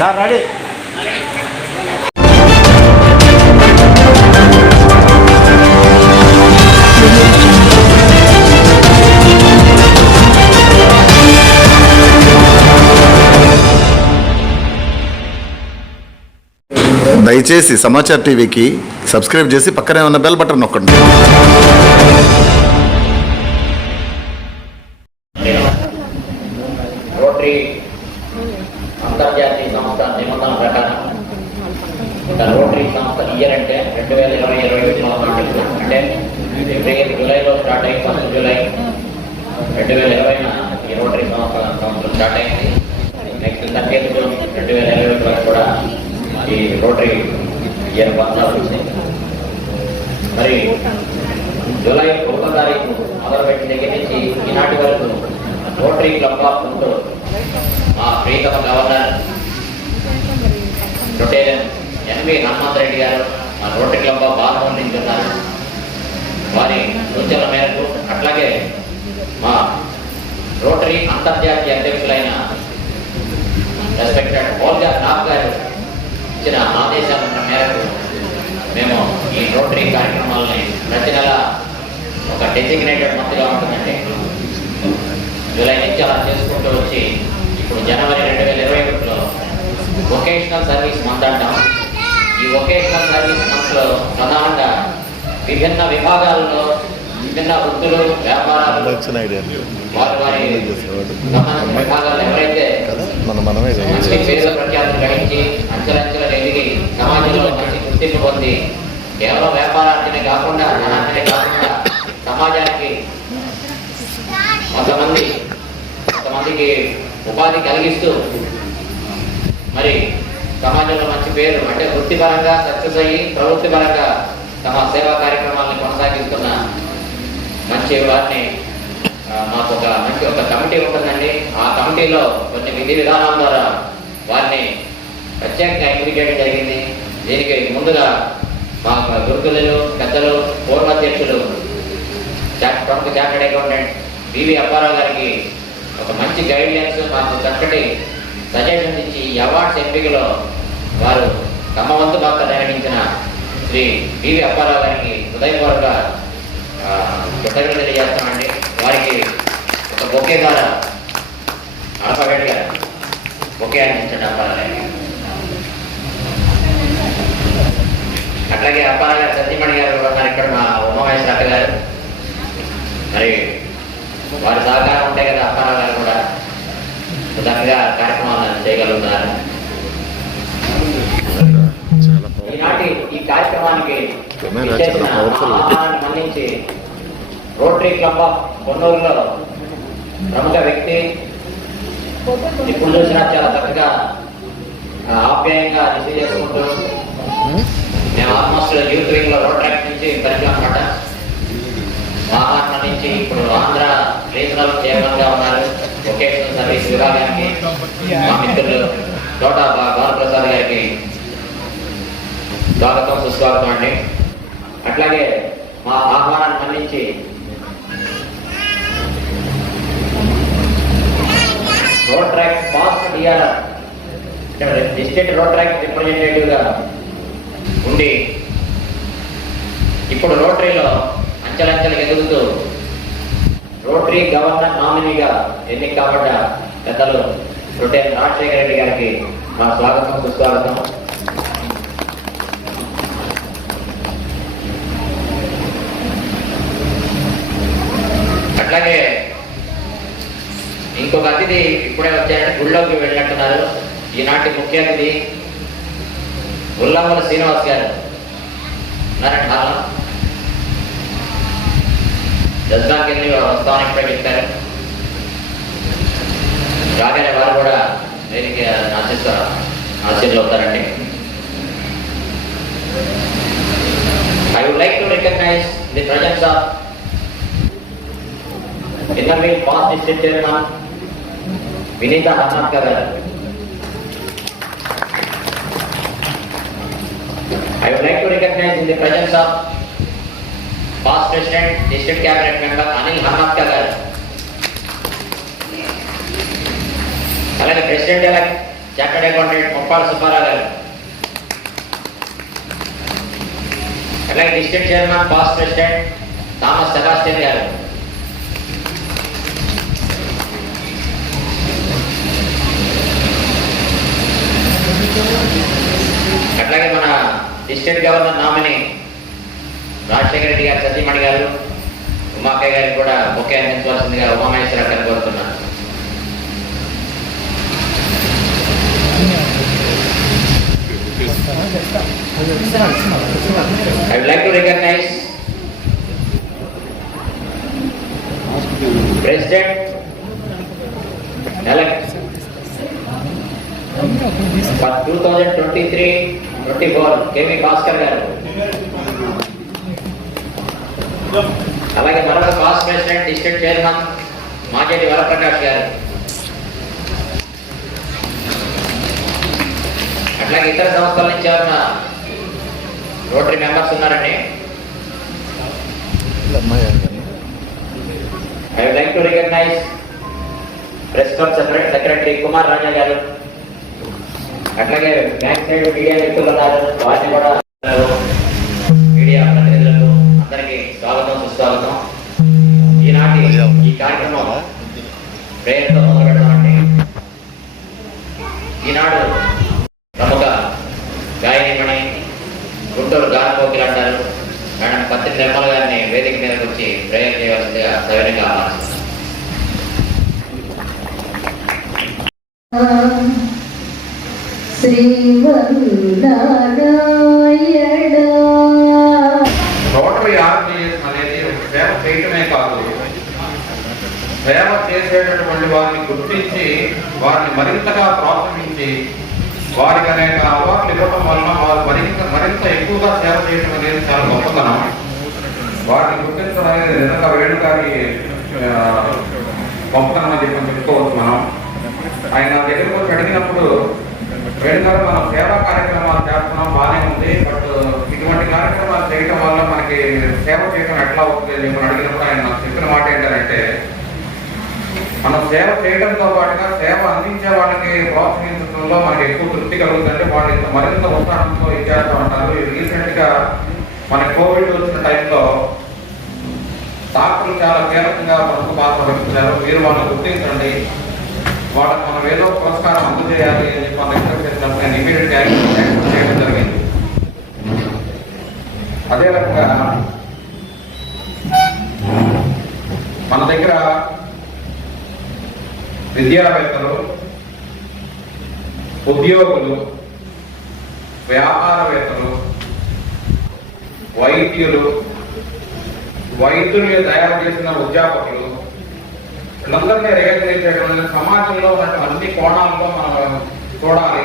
Sir ready. దయచేసి సమాచార్ టీవీకి subscribe చేసి పక్కనే ఉన్న బెల్ బటన్ నొక్కండి. రోటరీ అంతర్జాతీయ సంస్థ నిబంధనల ప్రకారం రోటరీ సంస్థ ఇయర్ అంటే 2020-21 అంటే జూలైలో స్టార్ట్ అయ్యి 1 జూలై 2020 ఈ రోటరీ సంస్థ స్టార్ట్ అయింది. నెక్స్ట్ 30 జూన్ 2021 వరకు కూడా ఈ రోటరీ ఇయర్ కొనసాగుతుంది. మరి జూలై 1వ తారీఖు మొదలుపెట్టిన దగ్గర నుంచి ఈనాటి వరకు రోటరీ క్లబ్ ఆఫ్ గుంటూరు మా ప్రియతమ governor Rotarian NV Hanumanth Reddy గారు మా రోటరీ క్లబ్ ఆఫ్ బాలమోహన్ నుంచి ఉన్నారు. వారి సూచనల మేరకు అట్లాగే మా రోటరీ అంతర్జాతీయ అధ్యక్షులైన రెస్పెక్టెడ్ ఓల్గా నాగ్ గారు ఇచ్చిన ఆదేశాల మేరకు మేము ఈ రోటరీ కార్యక్రమాలని ప్రతి నెల ఒక డెసిగ్నేటెడ్ మంత్గా ఉంటుందండి. జూలై నుంచి అలా చేసుకుంటూ వచ్చి ఇప్పుడు జనవరి 2021లో వొకేషనల్ సర్వీస్ మంత్ అంటాం. ఈ వొకేషనల్ సర్వీస్ మంత్లో ప్రధానంగా విభిన్న విభాగాల్లో విభిన్న వృత్తులు వ్యాపారాలు వారి వారి విభాగాలు ఎవరైతే మంచి పేరు ప్రఖ్యాతులు గ్రహించి అంచెలంచెలు ఎదిగి సమాజంలో మంచి గుర్తింపు పొంది కేవలం వ్యాపారాన్ని కాకుండా ధనాన్ని కాకుండా సమాజానికి కొంతమందికి ఉపాధి కలిగిస్తూ మరి సమాజంలో మంచి పేరు అంటే వృత్తిపరంగా సక్సెస్ అయ్యి ప్రవృత్తిపరంగా తమ సేవా కార్యక్రమాలను కొనసాగిస్తున్న మంచి వారిని మాకు ఒక కమిటీ ఉంటుందండి. ఆ కమిటీలో కొన్ని విధి విధానాల ద్వారా వారిని ప్రత్యేకంగా ఎంపిక చేయడం జరిగింది. దీనికి ముందుగా మా గురుకులు పెద్దలు పూర్వాధ్యక్షులు ప్రముఖ చార్టెడ్ అకౌంటెంట్ బివి అప్పారావు గారికి ఒక మంచి గైడ్లైన్స్ మాకు చక్కటి సజెషన్స్ ఇచ్చి ఈ అవార్డ్స్ ఎంపికలో వారు తమ వంతు పాత్ర నిర్వహించిన శ్రీ బివి అప్పారావు గారికి హృదయపూర్వక కృతజ్ఞతలు తెలియజేస్తామండి. వారికి ఒక బొకే ద్వారా ఆల్ఫాబెట్ గారు బొకే అందించండి అప్పారావు గారికి. అట్లాగే అప్పారావు గారు సత్యమణి గారు కూడా ఉన్నారు ఇక్కడ, మా ఉమామేశ్వర అక్క గారు. మరి వారి సహకారం ఉంటే కదా అప్పారావు గారు కూడా చక్కగా కార్యక్రమాలను చేయగలుగుతున్నారు. ఈనాటి ఈ కార్యక్రమానికి మన్నించి రోటరీ క్లబ్ ఆఫ్ కొన్నూరులో ప్రముఖ వ్యక్తి ఇప్పుడు చూసినా చాలా చక్కగా ఆప్యాయంగా రిసీవ్ చేసుకుంటూ మేము ఆల్మోస్ట్ యూత్ వింగ్ లో రోటరీ నుంచి పరిచయం అన్నమాట. మహాత్మ నుంచి ఇప్పుడు ఆంధ్ర రీజనల్ చైర్మన్ గా ఉన్నారు. వొకేషనల్ సర్వీస్ విభాగానికి మా మిత్రులు తోట బాలప్రసాద్ గారికి స్వాగతం సుస్వాగతం అండి. అట్లాగే మా ఆహ్వానాన్ని మన్నించి road track past DRR district road track representative గా ఉండి ఇప్పుడు రోటరీలో అంచెలంచెలకు ఎదుగుతూ రోటరీ గవర్నర్ నామినీగా ఎన్నిక కాబడ్డ పెద్దలు రొటేరియన్ రాజశేఖర రెడ్డి గారికి మా స్వాగతం సుస్వాగతం. అట్లాగే ఇంకొక అతిథి ఇప్పుడే వచ్చారంటే గుళ్ళోకి వెళ్ళినట్టున్నారు. ఈనాటి ముఖ్య అతిథి ఉల్లంఘన శ్రీనివాస్ గారు ఉన్నారండి. హాల్లో జజ్బాకి వెళ్ళి వస్తామని ఇప్పుడే చెప్పారు. రాగానే వారు కూడా దీనికి ఆశీర్లు అవుతారండి. I would like to recognize the presence of Innerville Past District Chairman Vinita Harnatkar. I would like to recognize in the presence of Past President District Cabinet Member Anil Harnatkar. అలాగే president elect chartered accountant Muppala Subbarao గారు, అలాగే district chairman past president Thomas Sebastian గారు, అట్లాగే మన district governor nominee Rajasekhara Reddy గారు సతీమణి గారు, ఉమాకయ్య గారికి కూడా బొకే అందించవలసిందిగా ఉమామహేశ్వర గారిని కోరుతున్నాను. I would like to recognize President elect for 2023-24 KV Bhaskar garu. అలాగే మరొక past president district chairman Majeti Varaprakash garu, అట్లాగే ఇతర సంస్థల నుంచి ఉన్న రోటరీ మెంబర్స్ ఉన్నారండి. I would like to recognise press club secretary Kumar Raja garu, అట్లాగే బ్యాక్ సైడ్ మీడియా వ్యక్తులు ఉన్నారు, వారిని కూడా మీడియా ప్రతినిధులకు అందరికీ స్వాగతం సుస్వాగతం. ఈనాటి ఈ కార్యక్రమం ప్రేయర్తో మొదలు పెడదామండి. ఈనాడు ప్రముఖ గాయనిమణి గుంటూరు గానకోకిల అంటారు మేడం పత్రి నిర్మల గారిని వేదిక మీదకి వచ్చి ప్రేయర్ చేయవలసిందిగా సవినయంగా రోటరీ ఆర్గనైజేషన్ అనేది సేవ చేయటమే కాదు, సేవ చేసేటటువంటి వారిని గుర్తించి వారిని మరింతగా ప్రోత్సహించి వారికి అనేక అవార్డులు ఇవ్వడం వలన వారు మరింత ఎక్కువగా సేవ చేయడం అనేది చాలా గొప్పతనం. వారిని గుర్తించడం అనేది నిజంగా వేణుగారి గొప్పతనం అని చెప్పి చెప్పుకోవచ్చు మనం. ఆయన దగ్గరకు వచ్చి అడిగినప్పుడు వేణుగారు మనం సేవా కార్యక్రమాలు చేస్తున్నాం బాగానే ఉంది, బట్ ఇటువంటి కార్యక్రమాలు చేయడం వల్ల మనకి సేవ చేయడం ఎట్లా అవుతుంది అని చెప్పి అడిగినప్పుడు ఆయన నాకు చెప్పిన మాట ఏంటంటే, మనం సేవ చేయడంతో పాటుగా సేవ అందించే వాళ్ళకి ప్రోత్సహించడంలో మనకి ఎక్కువ తృప్తి కలుగుతుందంటే వాళ్ళు మరింత ఉత్సాహంతో ఇచ్చేస్తూ ఉంటారు. రీసెంట్ గా మన కోవిడ్ వచ్చిన టైంలో డాక్టర్లు చాలా కీలకంగా ప్రముఖ పాత్ర వహిస్తున్నారు. మీరు వాళ్ళని గుర్తించండి, వాళ్ళకి మనం ఏదో పురస్కారం అందజేయాలి అని చెప్పి మనం ఎక్స్పెక్ట్ చేసినప్పుడు నేను ఇమీడియట్ యాక్షన్ చేయడం జరిగింది. అదే రకంగా మన దగ్గర విద్యావేత్తలు, ఉద్యోగులు, వ్యాపారవేత్తలు, వైద్యులు, వైద్యులు తయారు చేసిన అధ్యాపకులు, వీళ్ళందరినీ రికగ్నైజ్ చేయడం సమాజంలో ఉన్నటువంటి అన్ని కోణాల్లో మనం చూడాలి,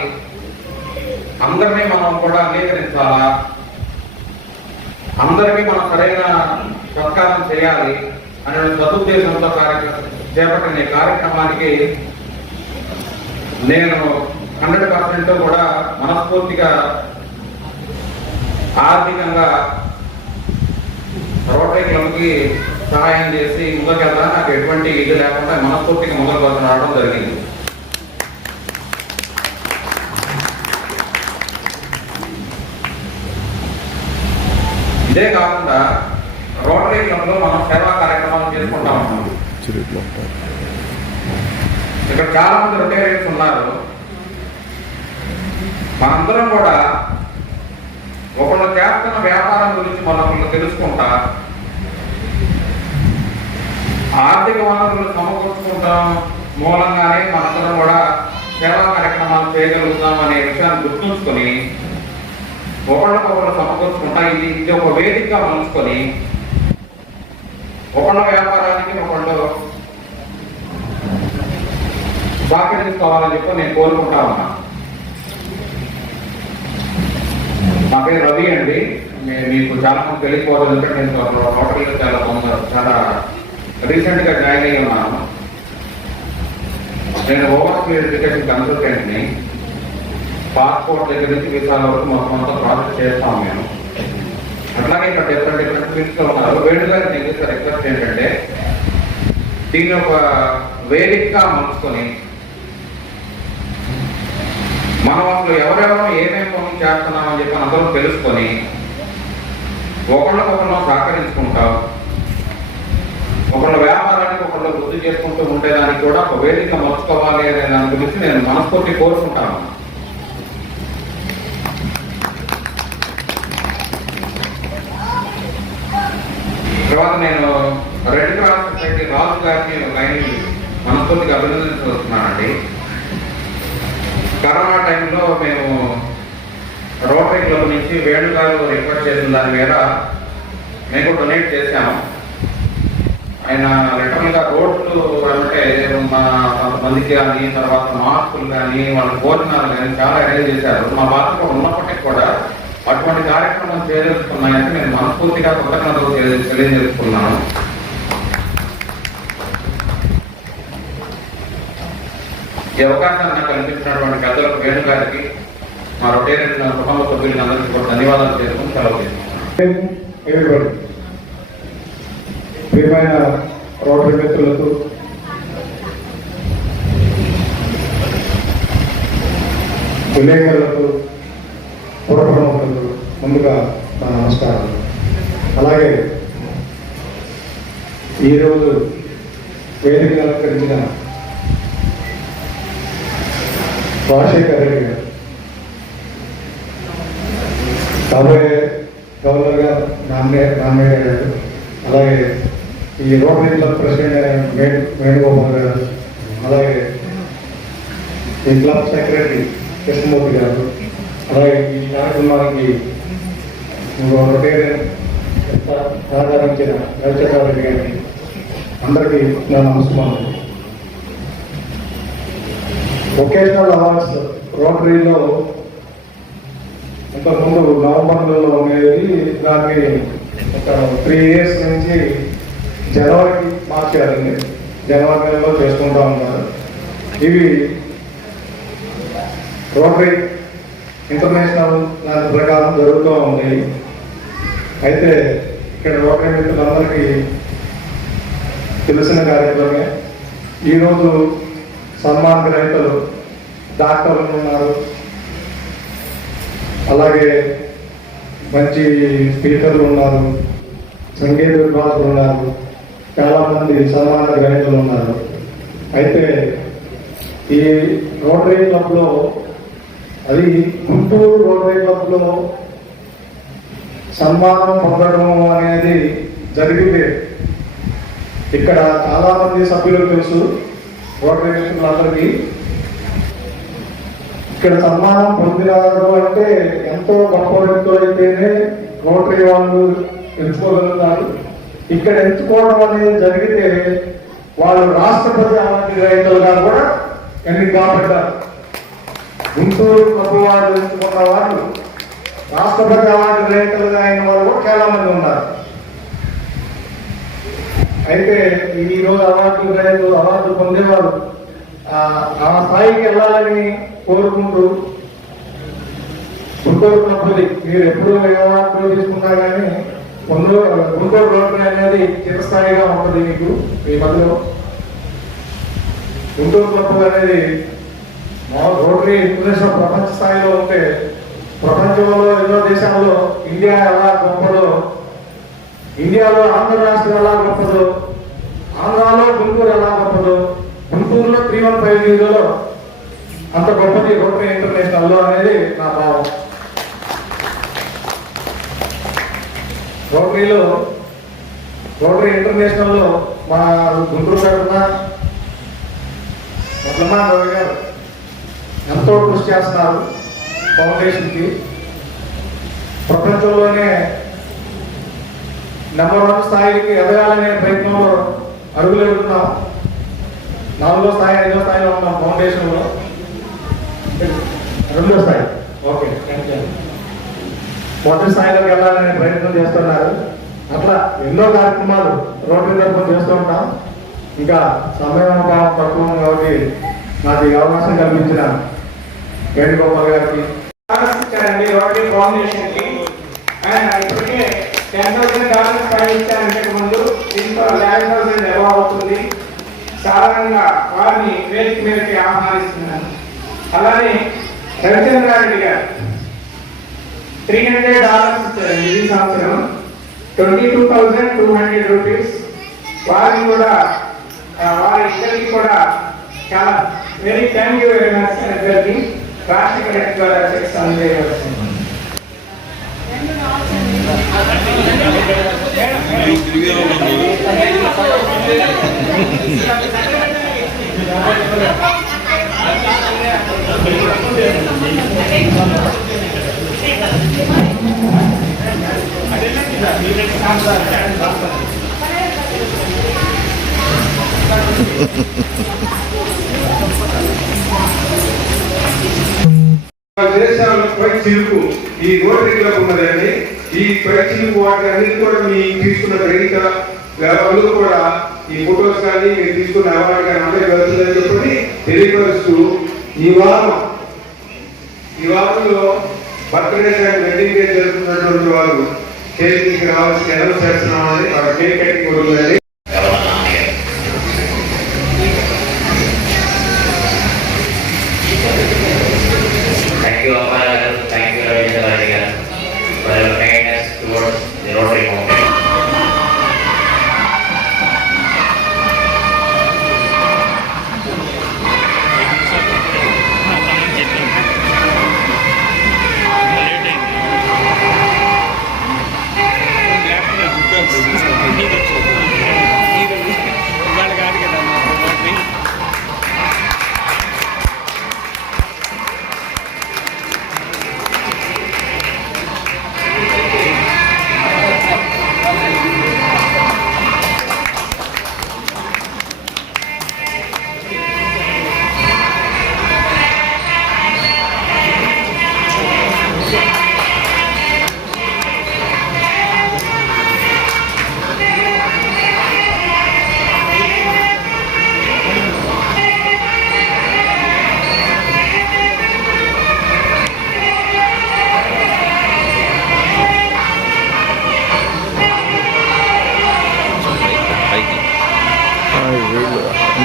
అందరినీ మనం కూడా అంగీకరించాలా, అందరికీ మనం సరైన సత్కారం చేయాలి అనే సదుద్దేశంతో చేపట్టిన ఈ కార్యక్రమానికి నేను 100% కూడా మనస్ఫూర్తిగా ఆర్థికంగా రోటరీ క్లబ్కి సహాయం చేసి ముందుకెళ్ళా నాకు ఎటువంటి ఇది లేకుండా మనస్ఫూర్తిగా ముందుకు రావడం జరిగింది. ఇదే కాకుండా రోటరీ క్లబ్ లో మనం సేవా కార్యక్రమాలు చేసుకుంటా ఉన్నాం. ఇక్కడ చాలా మంది రొటేరియన్స్ ఉన్నారు. మనందరం కూడా ఒకళ్ళు చేస్తున్న వ్యాపారం గురించి మనల్ని తెలుసుకుంటా, ఆర్థిక వనరులు సమకూర్చుకుంటాం మూలంగానే మనందరం కూడా సేవా కార్యక్రమాలు చేయగలుగుతాం అనే విషయాన్ని గుర్తుంచుకొని ఒకళ్ళకొకళ్ళు సమకూర్చుకుంటా ఇది ఒక వేదికగా మలుచుకొని ఒకళ్ళ వ్యాపారానికి ఒకళ్ళు సహకరించుకోవాలని చెప్పి నేను కోరుకుంటా ఉన్నా. నా పేరు రవి అండి. మీకు చాలా మంది తెలియకపోవడం ఎందుకంటే నేను రోటరీలో చాలా రీసెంట్ గా జాయిన్ అయ్యి ఉన్నాను. నేను ఓవర్సీస్ ఎడ్యుకేషన్ కన్సల్టెంట్ని. పాస్పోర్ట్ దగ్గర నుంచి వీసాల వరకు మొత్తం అంతా ప్రాసెస్ చేస్తాము మేము. అట్లాగే ఇక్కడ డిఫరెంట్ ఫీల్డ్స్ లో ఉన్నారు. వేణుగారు నేను చేసే రిక్వెస్ట్ ఏంటంటే దీన్ని ఒక వేదికగా మలుచుకొని మనం అసలు ఎవరెవరో ఏమేమి పనులు చేస్తున్నామని చెప్పి అందరూ తెలుసుకొని ఒకళ్ళకొకళ్ళు సహకరించుకుంటాం, ఒకళ్ళ వ్యాపారానికి ఒకళ్ళు వృద్ధి చేసుకుంటూ ఉండేదానికి కూడా ఒక వేదిక మర్చుకోవాలి అనే దాని గురించి నేను మనస్ఫూర్తి కోరుకుంటాను. తర్వాత నేను రెడ్ క్రాస్ సొసైటీ రాజు గారిని మనస్ఫూర్తిగా అభినందించుతున్నానండి. కరోనా టైంలో మేము రోటరీ క్లబ్ నుంచి వేణు గారు రిక్వెస్ట్ చేసిన దాని మీద మేము డొనేట్ చేశాము. ఆయన లిటరల్గా రోడ్లు అంటే మా కొంతమందికి కానీ, తర్వాత మాస్కులు కానీ, వాళ్ళ భోజనాలు కానీ చాలా అరేంజ్ చేశారు. మా బాధ్యత ఉన్నప్పటికీ కూడా అటువంటి కార్యక్రమం చేయదలుచుకున్నాయంటే నేను మనస్ఫూర్తిగా కృతజ్ఞతలు తెలియజేసుకున్నాను. ఈ అవకాశాన్ని నాకు కల్పించినటువంటి పెద్దలకు వేణు గారికి, మా రొటేరియన్ కుటుంబ సభ్యులకి అందరికీ కూడా ధన్యవాదాలు చేసుకుని సెలవు తీసుకుంటున్నాను. ప్రియమైన రోటరీ మిత్రులకు, విలేకరులకు, పురప్రముఖులకు ముందుగా నా నమస్కారం. అలాగే ఈరోజు వేదిక అలంకరించిన రాజశేఖర్ రెడ్డి గారు, కాబోయే గవర్నర్ గారు నామినేట్ అయ్యారు. అలాగే ఈ రోటరీ క్లబ్ ప్రెసిడెంట్ వేణుగోపాల్ గారు, అలాగే ఈ క్లబ్ సెక్రటరీ కృష్ణమూర్తి గారు, అలాగే ఈ కార్యక్రమానికి రొటేరియన్ సహకరించిన రవిచంద్ర రెడ్డి గారిని అందరికీ నా నమస్కారం. వొకేషనల్ అవార్డ్స్ రోటరీలో ఇంతకుముందు నవంబర్లో ఉండేది, దాన్ని ఒక 3 years నుంచి జనవరికి మార్చారండి. జనవరి నెలలో చేసుకుంటూ ఉంటారు. ఇవి రోటరీ ఇంటర్నేషనల్ దాని ప్రకారం జరుగుతూ ఉన్నాయి. అయితే ఇక్కడ రోటరీ మిత్రులందరికీ తెలిసిన కార్యక్రమమే. ఈరోజు సన్మాన గ్రహీతలు డాక్టర్లు ఉన్నారు, అలాగే మంచి స్పీకర్లు ఉన్నారు, సంగీత విద్వాంసులు ఉన్నారు, చాలామంది సన్మాన గ్రహీతలు ఉన్నారు. అయితే ఈ రోటరీ క్లబ్లో, అది గుంటూరు రోటరీ క్లబ్లో సన్మానం పొందడం అనేది జరిగితే ఇక్కడ చాలామంది సభ్యులకు తెలుసు, రోటరీ మిత్రులందరికీ. ఇక్కడ సన్మానం పొందినారు అంటే ఎంతో గొప్ప వ్యక్తులు అయితేనే రోటరీ వాళ్ళు ఎంచుకోగలుగుతారు. ఇక్కడ ఎంచుకోవడం అనేది జరిగితే వాళ్ళు రాష్ట్రపతి అవార్డు రైతులుగా కూడా ఎన్నిక కాబడ్డారు. గుంటూరు క్లబ్ వాళ్ళు ఎంచుకున్న వాళ్ళు రాష్ట్రపతి అవార్డు రైతులుగా అయిన వాళ్ళు కూడా చాలా మంది ఉన్నారు. అయితే ఈరోజు అవార్డు పొందేవారు ఆ స్థాయికి వెళ్ళాలని కోరుకుంటూ, గుంటూరు క్లబ్ది మీరు ఎప్పుడు అవార్డు తీసుకున్నా కానీ గుంటూరు రోటరీ అనేది చిరస్థాయిగా ఉంటుంది. మీకు ఈ మధ్యలో గుంటూరు క్లబ్ అనేది రోటరీ ఇంటర్నేషనల్ ప్రపంచ స్థాయిలో ఉంటే, ప్రపంచంలో ఎన్నో దేశాల్లో ఇండియా ఎలా గొప్పదో, ఇండియాలో ఆంధ్ర రాష్ట్రం ఎలా గొప్పదో, ఆంధ్రాలో గుంటూరు ఎలా గొప్పదో, గుంటూరులో 3150లో అంత గొప్పది రోటరీ ఇంటర్నేషనల్లో అనేది నా భావం. రోటరీ ఇంటర్నేషనల్లో మా గుంటూరు తరఫున మొదలమాన్ రవి గారు ఎంతో కృషి చేస్తున్నారు ఫౌండేషన్కి. ప్రపంచంలోనే నెంబర్ 1 స్థాయికి ఎదగాలనే ప్రయత్నంలో అడుగులు వెళ్తున్నాం. 4వ స్థాయి 5వ స్థాయిలో ఉన్నాం ఫౌండేషన్లో. 2వ స్థాయి ఓకే, మొదటి స్థాయిలోకి వెళ్ళాలనే ప్రయత్నం చేస్తున్నారు. అట్లా ఎన్నో కార్యక్రమాలు రోటరీ తరఫున చేస్తూ ఉంటాం. ఇంకా సమయం తక్కువ కాబట్టి నాకు ఈ అవకాశం కల్పించిన వేణుగోపాల్ గారికి, రోటరీ ఫౌండేషన్కి ఆయన ఇప్పటికే $10,000 ప్రయాణించారంటే ముందు దీంతో $11,000 ఎవ అవుతుంది. సాధారణంగా వారిని వేదిక మీదకి ఆహ్వానిస్తున్నాను. అలానే రవిచంద్రారెడ్డి గారు $300 ఇచ్చారండి ఈ సంవత్సరం, 22,200 రూపీస్. వారిని కూడా వారి ఇద్దరికి కూడా చాలా very thank you very much ఇద్దరికి రాష్ట్ర కలెక్టర్ ద్వారా చెక్స్ అందజేయవలసింది. దేశాల్లో చిరుకు ఈ రోటరీ క్లబ్ ఉన్నదండి. ఈ చిరుకు వాటి అన్నిటి కూడా మీ తీసుకున్న గ్రహీత అందరూ కూడా ఈ ఫొటోస్ కానీ మీరు తీసుకున్న అవార్డు కానీ అందరికీ వెళ్తుందని చెప్పి తెలియపరుస్తూ ఈ వారంలో బర్త్డే అండ్ వెడ్డింగ్ డే జరుగుతున్నటువంటి వారు కేక్ రావాల్సిన అనౌన్స్ చేస్తున్నామని కేక్ కటింగ్ ఉంటుందండి. Thank you, Apara. Thank you, Ravindra, for your kindness towards the Rotary Movement.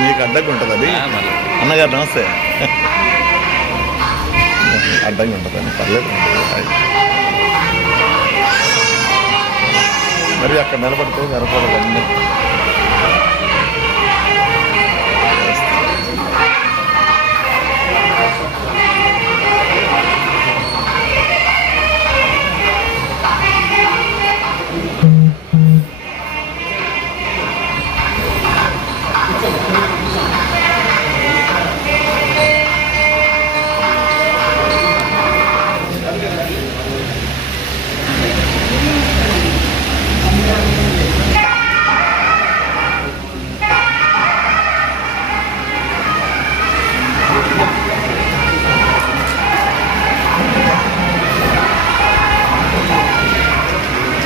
మీకు అడ్డంగా ఉంటుంది అది. అన్నగారు నమస్తే. అడ్డంగా ఉంటుందండి, పర్లేదు. మరి అక్కడ నిలబడితే సరిపోదు అన్నీ.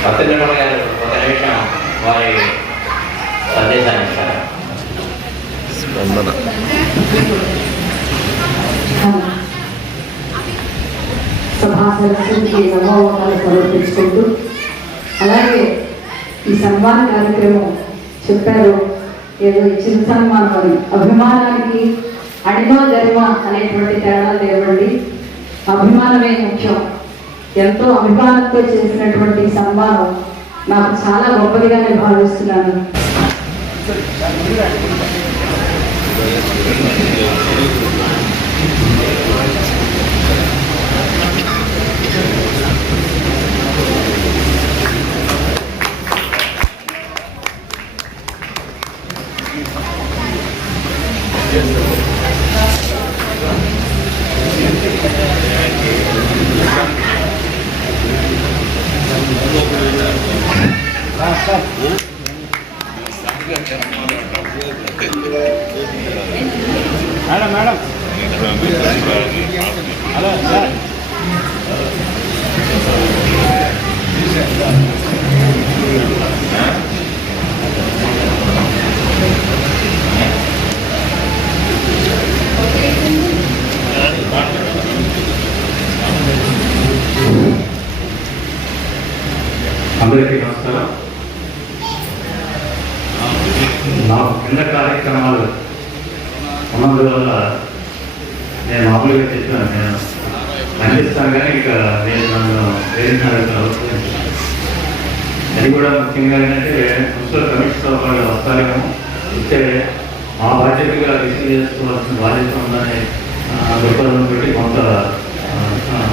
భక్తుల గారు ఒక నిమిషం వారి సందేశాన్ని ఇస్తారు. స్పందన సభా సదస్సుకి నమోదాలు సమర్పించుకుంటూ, అలాగే ఈ సన్మాన కార్యక్రమం చెప్పారు ఏదో ఇచ్చిన సన్మానం అని. అభిమానానికి అణిమ గరిమ అనేటువంటి తేడా లేవండి, అభిమానమే ముఖ్యం. ఎంతో అభిమానంతో చేసినటువంటి సన్మానం నాకు చాలా గొప్పదిగా నేను భావిస్తున్నాను. మేడం హలో సార్, అందరికీ నమస్కారం. నాకు కింద కార్యక్రమాలు ఉన్నందువల్ల నేను మామూలుగా చెప్పాను. నేను అందిస్తాను, కానీ ఇక నేను నన్ను వేదిక అవసరం. అది కూడా ముఖ్యంగా ఏంటంటే మున్సిపల్ కమిషనర్ వాళ్ళు వస్తారేమో, ఇస్తే మా బాధ్యతగా రిసీవ్ చేసుకోవాల్సిన బాధ్యత ఉందని దృక్పథం పెట్టి కొంత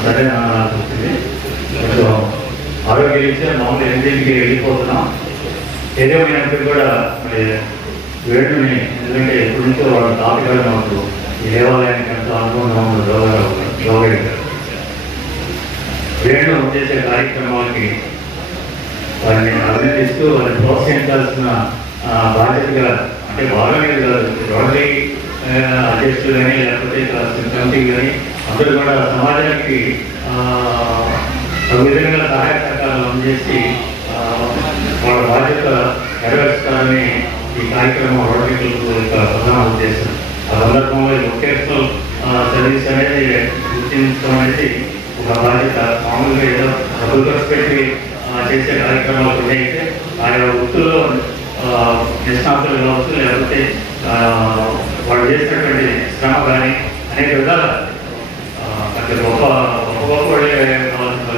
సరైన వచ్చింది. కొంచెం ఆరోగ్య రీత్యా మామూలు ఎన్నింటికి వెళ్ళిపోతున్నాం. ఏదేమైనప్పటికీ కూడా మరి వేడుని, ఎందుకంటే ఎప్పటి నుంచో వాళ్ళు తాతగారు మాకు ఈ దేవాలయానికి ఎంతో అనుభవంగా ఉన్న యోగ వేణు చేసే కార్యక్రమాలకి వారిని అభినందిస్తూ వారిని ప్రోత్సహించాల్సిన బాధ్యతగా, అంటే బాగా మీద కాదు, రోటరీ అధ్యక్షులు కానీ లేకపోతే కమిటీ కానీ అందరూ కూడా సమాజానికి ఒక విధంగా సహాయ సహకారాలు అందజేసి వాళ్ళ బాధ్యత నెరవేర్చుతారని ఈ కార్యక్రమం రోటరీ క్లబ్ యొక్క ప్రధాన ఉద్దేశం. ఆ సందర్భంలో వొకేషనల్ సర్వీస్ అనేది గుర్తించడం అనేది ఒక బాధ్యత. మామూలుగా ఏదో డబ్బులు ఖర్చు పెట్టి చేసే కార్యక్రమాలు కూడా అయితే ఆయా వృత్తుల్లో నిష్ణాతులు కావచ్చు, లేకపోతే వాళ్ళు చేసినటువంటి శ్రమ కానీ అనేక విధాలు అంటే గొప్ప వాళ్ళే కావాల్సిన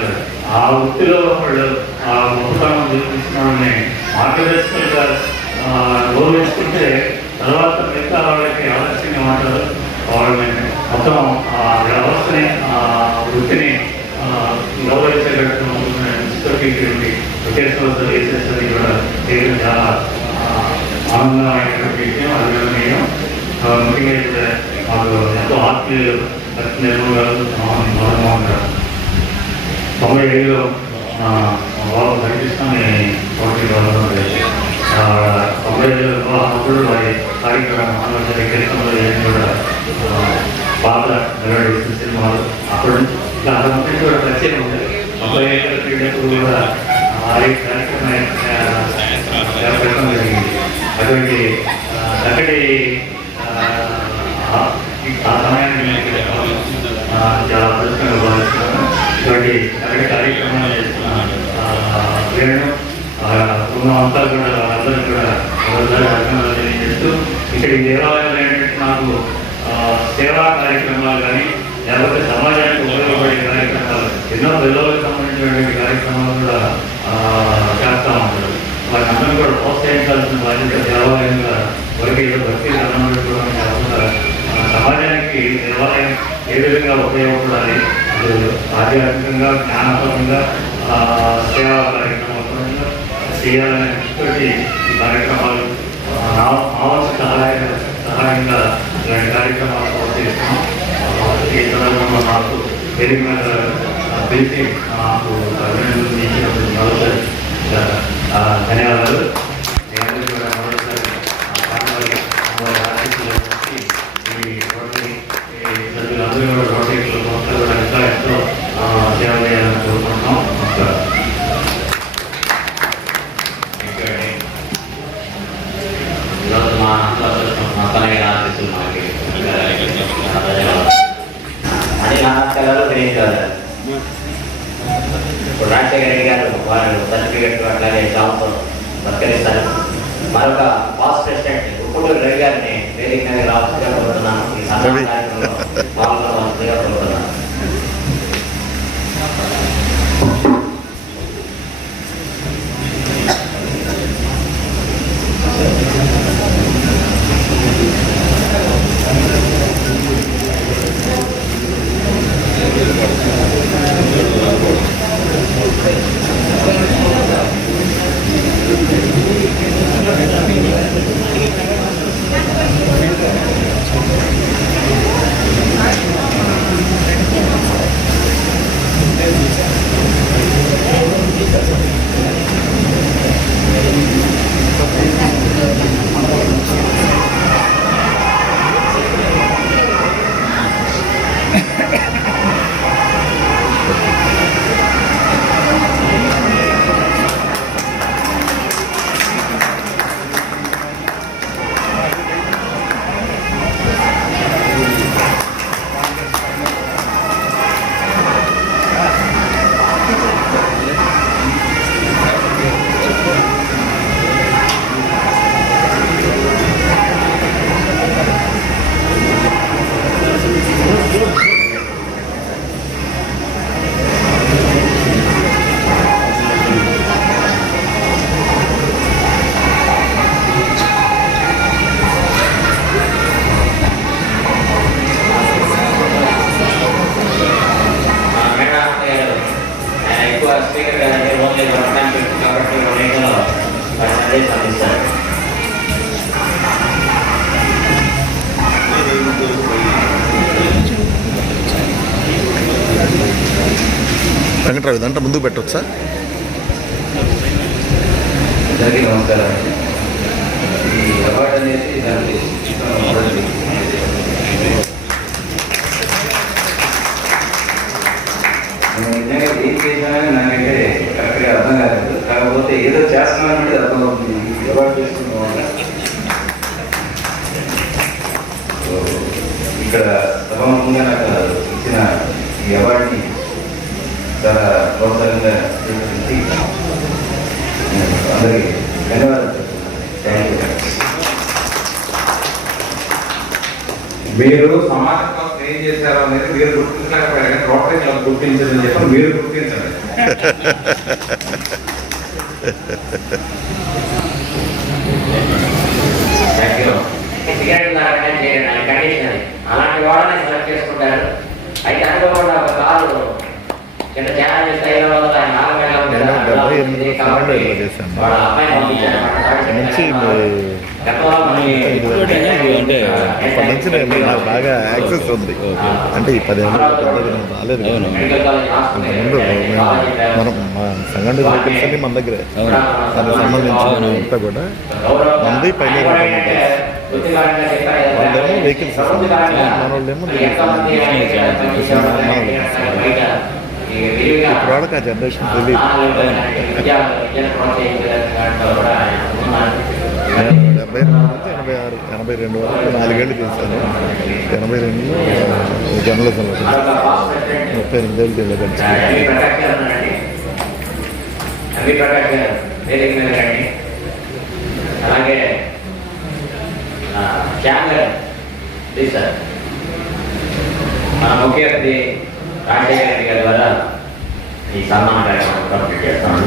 ఆ వృత్తిలో వాళ్ళు ఆ గొప్పతనం చూపించిన మార్గదర్శకులుగా గౌరవించుకుంటే తర్వాత మిగతా వాళ్ళకి ఆలస్యంగా మాట్లాడు వాళ్ళని మొత్తం ఆ వ్యవస్థని, ఆ వృత్తిని గౌరవించేటట్టు వొకేషనల్ సర్వీసెస్ అది కూడా చేయడం చాలా ఆనందమైనటువంటి విషయం. అభినందనీయం. ముఖ్యంగా ఇప్పుడు మాకు ఎంతో ఆత్మీయులు నిర్మల్ గారు, మోహన్ గారు 97లో బాబు కనిపిస్తామని ఒకటి 97లో అప్పుడు వారి కార్యక్రమం కార్యక్రమంలో కూడా బాధ నిలబడేసిన సినిమాలు అప్పటి నుంచి ఇట్లా అంతమంది కూడా ప్రత్యేకం ఉంటుంది. 35 క్రీడకు కూడా వారి కార్యక్రమం జరపడం జరిగింది. అటువంటి చక్కటి ఆ సమయాన్ని చాలా అదృష్టంగా భావిస్తున్నాను. ఇటువంటి చక్కటి కార్యక్రమాలు చేస్తున్న వేణు కుటుంబం అంతా కూడా వాళ్ళందరూ కూడా అభినందనలు తెలియజేస్తూ, ఇక్కడ ఈ దేవాలయాలు ఏంటంటే నాకు సేవా కార్యక్రమాలు కానీ లేకపోతే సమాజానికి ఉపయోగపడే కార్యక్రమాలు, ఎన్నో పిల్లలకు సంబంధించినటువంటి కార్యక్రమాలు కూడా చేస్తూ ఉంటారు. వాటి అందరూ కూడా ప్రోత్సహించాల్సిన బాధ్యత దేవాలయంగా వరకు భక్తి ధర్మం పెట్టుకోవడం కాకుండా సమాజానికి దేవాలయం ఏ విధంగా ఉపయోగపడాలి, అది ఆధ్యాత్మికంగా జ్ఞానపరంగా సేవా కార్యక్రమాలు చేయాలనే దృష్టి ఈ కార్యక్రమాలు ఆవశ్యక సహాయంగా ఇలాంటి కార్యక్రమాలు ప్రోత్సహిస్తున్నాం. ఈ సందర్భంలో నాకు వేదిక మీద పిలిచి నాకు అభినందనలు ఇచ్చినప్పుడు మరోసారి ధన్యవాదాలు. నేను కూడా మరోసారి ఈ రోటరీ సభ్యులందరూ కూడా రోటరీ క్లబ్ మొత్తం కూడా ఇంకా ఎంతో సేవ చేయాలని కోరుకుంటున్నాం. ఈరోజు మా మొత్తానికి ఆశిస్తులు మనకి అని నాటకాలు గ్రహించారు. ఇప్పుడు రాజశేఖర రెడ్డి గారు వారు సర్టిఫికెట్ అట్లాగే జాబ్తో సత్కరిస్తారు. మరొక పాస్ ప్రెసిడెంట్ ఉప్పుడూరు రవి గారిని వేదిక మీద రావాల్సిందిగా కోరుతున్నాను. ఈ సన్మాన కార్యక్రమంలో పాల్గొనవలసిందిగా కోరుతున్నాను. వెంకట్రావు ఇదంతా ముందుకు పెట్టవచ్చా? అందరికీ నమస్కారం. ఈ అవార్డు అనేది దానికి నేను నిజంగా ఏం చేశానని నాకైతే కరెక్ట్గా అర్థం కాలేదు. కాకపోతే ఏదో చేస్తున్నానంటే అర్థం అవుతుంది. ఈ అవార్డు చేసుకున్న వల్ల ఇక్కడ సభాముఖంగా నాకు ఇచ్చిన ఈ అవార్డుని చాలా ప్రోత్సాహంగా స్వీకరించి అందరికీ ధన్యవాదాలు. Thank you. మీరు సమాజం కోసం ఏం చేశారో అనేది మీరు గుర్తించలేకపోయారు, కానీ రోటరీ క్లబ్ గుర్తించదని చెప్పి మీరు గుర్తించండి. సిగరెట్ తాగడం చేయడం కండిషన్ అది. అలాంటి వాళ్ళని సెలెక్ట్ చేసుకుంటారు. అయితే అనుకోకుండా ఒక కారు చిన్న ఛాలెంజ్ స్థాయిలో ఆయన వాళ్ళ అమ్మాయి పంపించారు. ఇప్పటి నుంచి నాకు బాగా యాక్సెస్ ఉంది. అంటే ఈ 10 ఏళ్ళు రాలేదు. ముందు మనం మా సంఘటన వెహికల్స్ అన్ని మన దగ్గరే. దానికి సంబంధించిన అంతా కూడా మంది పైన వాళ్ళేమో వెహికల్స్ మన వాళ్ళేమో ఇప్పుడు వాళ్ళకి ఆ జనరేషన్ తెలియదు. 76, 82 వరకు 4 ఏళ్ళు చేశాను. 82లో జర్నలిజంలో 38 ఏళ్ళు తెలియదు. అలాగే మన ముఖ్య అతిథి రాజశేఖర రెడ్డి గారి ద్వారా ఈ సన్మాన కార్యక్రమం కంప్లీట్ చేస్తాను.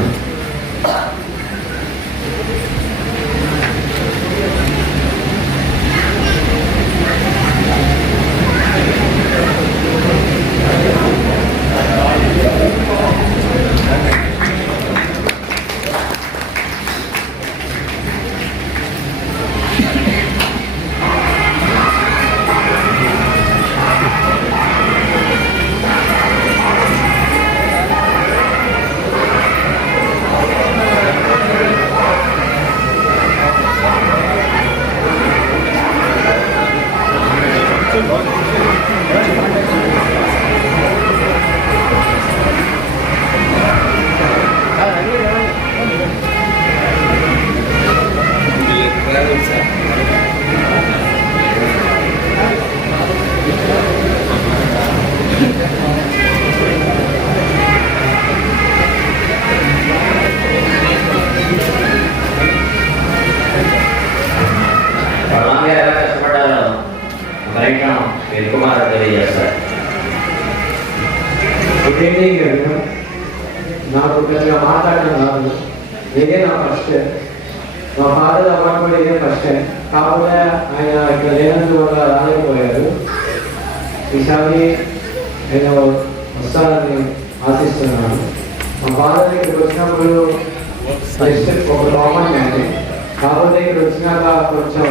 Good evening everyone. నాకు పెద్దగా మాట్లాడడం రాదు. ఇదే నా ఫస్ట్ టైం. మా ఫాదర్ అవార్డు కూడా ఇదే ఫస్ట్ టైం. కాకపోతే ఆయన ఇక్కడ లేనందుకు వల్ల రాలేకపోయారు. ఈసారి నేను వస్తానని ఆశిస్తున్నాను. మా ఫాదర్ ఇక్కడికి వచ్చినప్పుడు ఒక కామన్ మ్యాన్. కాకపోతే ఇక్కడ వచ్చినాక కొంచెం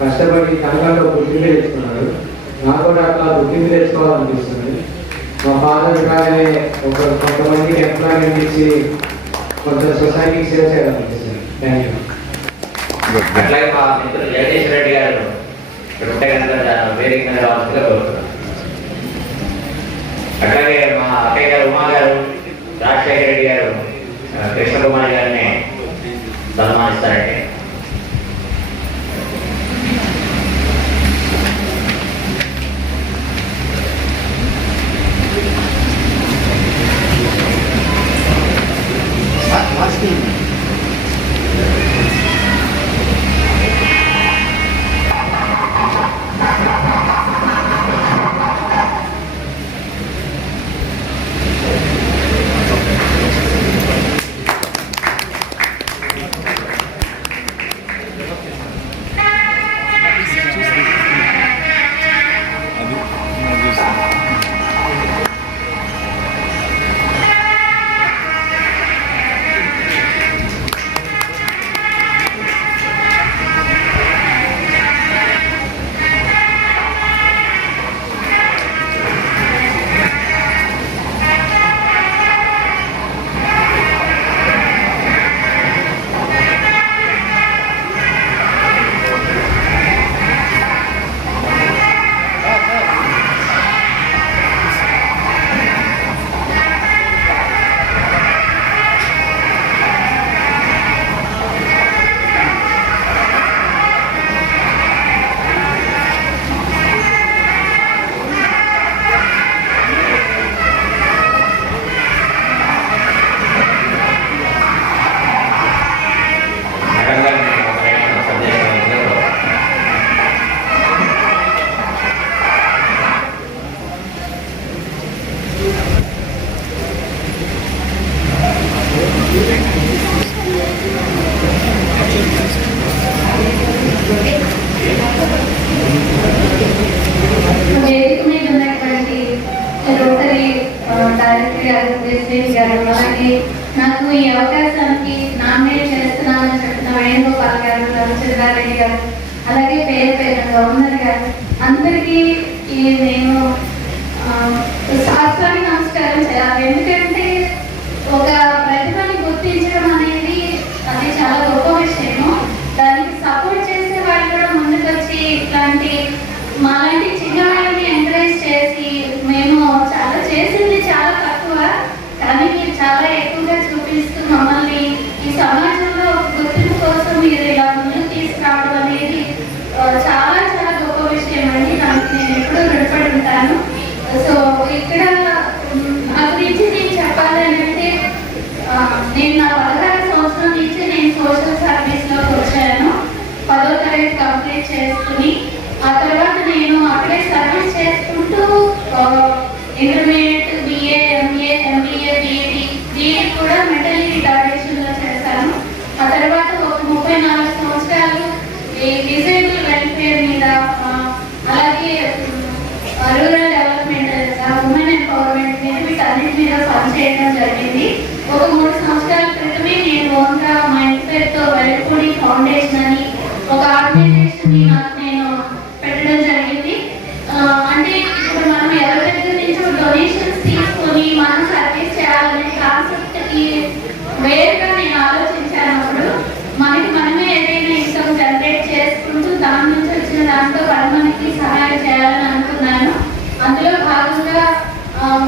కష్టపడి తనకంటే ఒక గుర్తింపు తెచ్చుకున్నాడు. నాకు కూడా అట్లా గుర్తింపు తెచ్చుకోవాలనిపిస్తుంది. మా ఫాదర్ కానీ కొంతమందికి ఎంప్లాయ్మెంట్ ఇచ్చి కొంచెం సొసైటీకి సేవ చేయాలనిపిస్తుంది. Thank you. అట్లాగే మా మిత్రులు జగదీష్ రెడ్డి గారు ఇక్కడ ఉంటే కనుక వేదిక మీద రావాల్సిందిగా కోరుతున్నాను. అట్లాగే మా అక్కయ్య గారు ఉమా గారు, రాజశేఖర రెడ్డి గారు, కృష్ణకుమారి గారిని సన్మానిస్తారండి. పేరు పేరుగా ఉన్నారు గారు అందరికీ నేను శాస్త్రానికి నమస్కారం చేయాలి. ఎందుకంటే ఒక ప్రతిభని గుర్తించడం అనేది అది చాలా గొప్ప విషయము. దానికి సపోర్ట్ చేసే వాళ్ళు కూడా ముందుకొచ్చి ఇట్లాంటి మాలాంటి చిన్న వాళ్ళని ఎంకరేజ్ చేసి మేము చాలా చేసింది చాలా తక్కువ, కానీ మీరు చాలా ఎక్కువగా చూపిస్తూ మమ్మల్ని ఈ సమాజంలో ఒక గుర్తింపు కోసం మీరు ఇలా ముందుకు తీసుకురావడం అనేది చాలా చాలా గొప్ప విషయం అండి. దానికి నేను ఎప్పుడూ రుణపడి ఉంటాను. సో ఇక్కడ నా గురించి నేను చెప్పాలి అంటే నేను నా 16 సంవత్సరం నుంచి నేను సోషల్ సర్వీస్లోకి వచ్చాను. 10వ తరగతి కంప్లీట్ చేసుకుని ఆ తర్వాత నేను అక్కడే సర్వీస్ చేసుకుంటూ intermediate, BA, MA, MBA, BEd కూడా మెంటల్ రిటార్డేషన్లో చేశాను. ఆ తర్వాత ఒక 34 సంవత్సరాలు డిజేబుల్ వెల్ఫేర్ మీద, అలాగే రూరల్ డెవలప్మెంట్, ఉమెన్ ఎంపవర్మెంట్ మీద వీటన్నిటి మీద పనిచేయడం జరిగింది. ఒక 3 సంవత్సరాల క్రితమే నేను ఓన్గా మా ఇంటి పేరుతో వెల్పూడి ఫౌండేషన్ అని ఒక ఆర్గనైజేషన్ నేను పెట్టడం జరిగింది. అంటే ఇప్పుడు మనం ఎవరి దగ్గర నుంచి డొనేషన్స్ తీసుకొని మనం సర్వీస్ చేయాలనే కాన్సెప్ట్కి వేరుగా నేను ఆలోచించాను. మనకి మనమే ఏదైనా ఇన్కమ్ జనరేట్ చేసుకుంటూ దాని నుంచి వచ్చిన దాంతో 10 మందికి సహాయం చేయాలని అనుకున్నాను. అందులో భాగంగా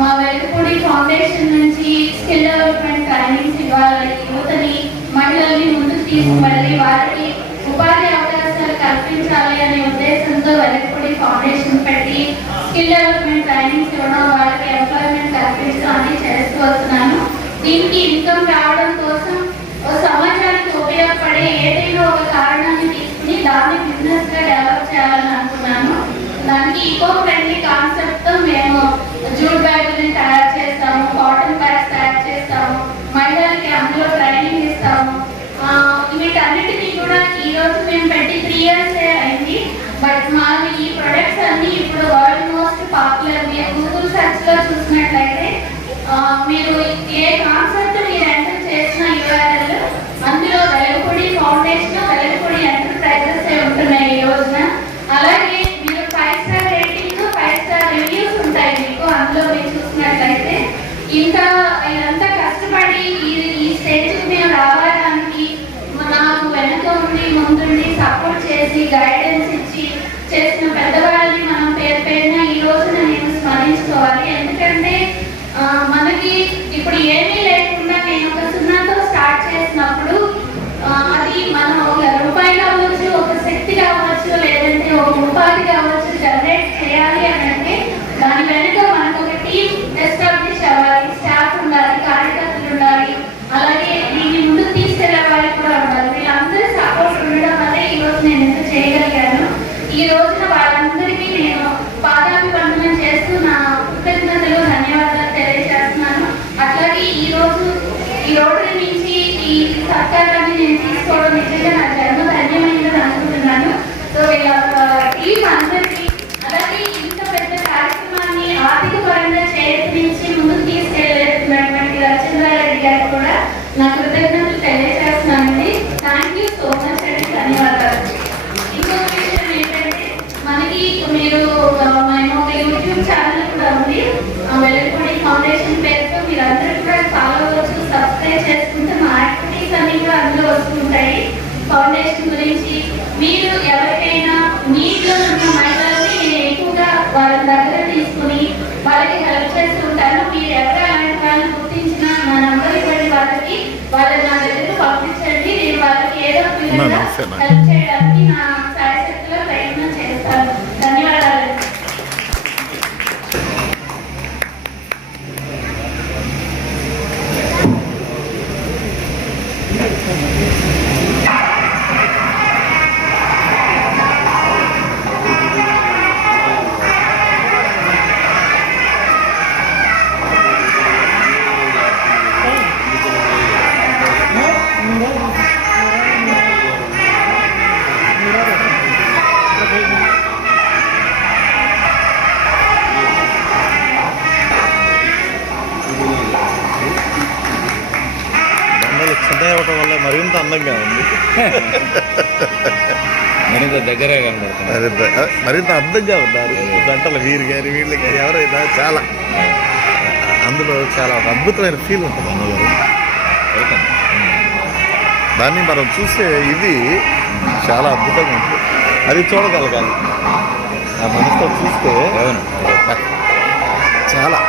మా వెల్పూడి ఫౌండేషన్ నుంచి స్కిల్ డెవలప్మెంట్ ట్రైనింగ్స్ ఇవ్వాలి, యువతని మహిళల్ని ముందుకు తీసుకువెళ్ళి వారికి ఉపాధి అవకాశాలు కల్పించాలి అనే ఉద్దేశంతో వెల్పూడి ఫౌండేషన్ పెట్టి స్కిల్ డెవలప్మెంట్ ట్రైనింగ్స్ ఇవ్వడం, వాళ్ళకి ఎంప్లాయ్మెంట్ కల్పించడం అని చేస్తూ వస్తున్నాను. దీనికి ఇన్కమ్ రావడం కోసం సమాజానికి ఉపయోగపడే ఏదైనా ఒక కారణాన్ని తీసుకుని దాన్ని బిజినెస్ గా డెవలప్ చేయాలని అనుకున్నాను. దానికి ఈకో ఫ్రెండ్లీ కాన్సెప్ట్ తో మేము జూట్ బ్యాగుల్ని తయారు చేస్తాము, కాటన్ బ్యాగ్స్ తయారు చేస్తాము, మహిళలకి అందులో ట్రైనింగ్ ఇస్తాము. వీటన్నిటినీ కూడా ఈ రోజు మేము పెట్టి 3 years అయింది. బట్ మాకు ఈ ప్రొడక్ట్స్ అన్ని ఇప్పుడు వరల్డ్ మోస్ట్ పాపులర్. మీరు గూగుల్ సెర్చ్ లో చూసినట్లయితే మీరు ఏ కాన్సెప్ట్ మీరు ఎంటర్ చేసిన URL అందులో వెలగపూడి ఫౌండేషన్, వెలగపూడి ఎంటర్ప్రైజెస్ ఉంటున్నాయి ఈ రోజున. అలాగే మీరు 5 star రేటింగ్, 5 star రివ్యూస్ ఉంటాయి మీకు. అందులో మీరు చూసినట్లయితే ఇదంతా కష్టపడి ఈ స్టేజ్కి మేము రావడానికి నాకు వెనక ఉండి ముందుండి సపోర్ట్ చేసి గైడెన్స్ ఇచ్చి చేసిన పెద్దవాళ్ళని మనం పేరు పేరున ఈ రోజున నేను స్మరించుకోవాలి. ఎందుకంటే మనకి ఇప్పుడు ఏమీ లేకుండా నేను ఒక 0తో స్టార్ట్ చేసినప్పుడు అది మనం ఒక రూపాయి కావచ్చు, ఒక శక్తి కావచ్చు, లేదంటే ఒక ఉపాధి కావచ్చు జనరేట్ చేయాలి అని అంటే దాని వెనుక మనకు ఒక టీం ఎస్టాబ్లిష్ అవ్వాలి, స్టాఫ్ ఉండాలి, కార్యకర్తలు ఉండాలి, అలాగే దీన్ని ముందుకు తీసుకెళ్లే వాళ్ళు కూడా ఉండాలి. వీళ్ళందరూ సపోర్ట్ ఉండడం వల్లే ఈ రోజు నేను ఎంత చేయగలిగాను. ఈ రోజున వాళ్ళందరికీ నేను పాదాభివందనం చేస్తూ నా కృతజ్ఞతలు, ధన్యవాదాలు తెలియజేస్తున్నాను. అట్లాగే ఈ రోడ్డు నుంచి ఈ సత్కారాన్ని నేను తీసుకోవడం నిజంగా నా జన్మ ధన్యమైనది అనుకుంటున్నాను. సో వీళ్ళ టీం అందరికీ, అలాగే ఇంత పెద్ద కార్యక్రమాన్ని ఆర్థిక పరంగా చేతి ముందుకు తీసుకెళ్ళేటువంటి రచంద్రారెడ్డి గారికి కూడా నా కృతజ్ఞతలు తెలియజేస్తున్నానండి. థ్యాంక్ యూ సో మచ్ అండి, ధన్యవాదాలు. ఇంకొక విషయం ఏంటంటే మనకి మీరు మేము ఒక యూట్యూబ్ ఛానల్ కూడా ఉంది, వెలగపూడి ఫౌండేషన్ పేరుతో. మీరు అందరూ కూడా ఫాలో అవ్వచ్చు, సబ్స్క్రైబ్ చేసుకుంటే మా యాక్టివిటీస్ అన్ని కూడా అందులో వస్తుంటాయి. ఫౌండేషన్ గురించి మీరు ఎవరికైనా మీలో ఉన్న మహిళల్ని నేను ఎక్కువగా వాళ్ళ దగ్గర తీసుకుని వాళ్ళకి హెల్ప్ చేస్తుంటాను. మీరు ఎవరు అలాంటి వాళ్ళని గుర్తించినా నా నంబర్ ఇవ్వండి, వాళ్ళని నా దగ్గరకు పంపించండి. నేను వాళ్ళకి ఏదో విధంగా హెల్ప్ చేయడానికి నా సాయశక్తిలో ప్రయత్నం చేస్తాను. ధన్యవాదాలు. చిన్న ఇవ్వటం వల్ల మరింత అందంగా ఉంది. మరింత దగ్గరగా కనబడుతుంది. మరింత అందంగా ఉన్నారు జంటలు, వీరు కానీ వీళ్ళు కానీ ఎవరైనా చాలా అందులో చాలా అద్భుతమైన ఫీల్ ఉంటుంది అన్నగారు. దాన్ని మనం చూసే ఇది చాలా అద్భుతంగా ఉంటుంది. అది చూడగలగాలి ఆ మనసుతో చూస్తే చాలా.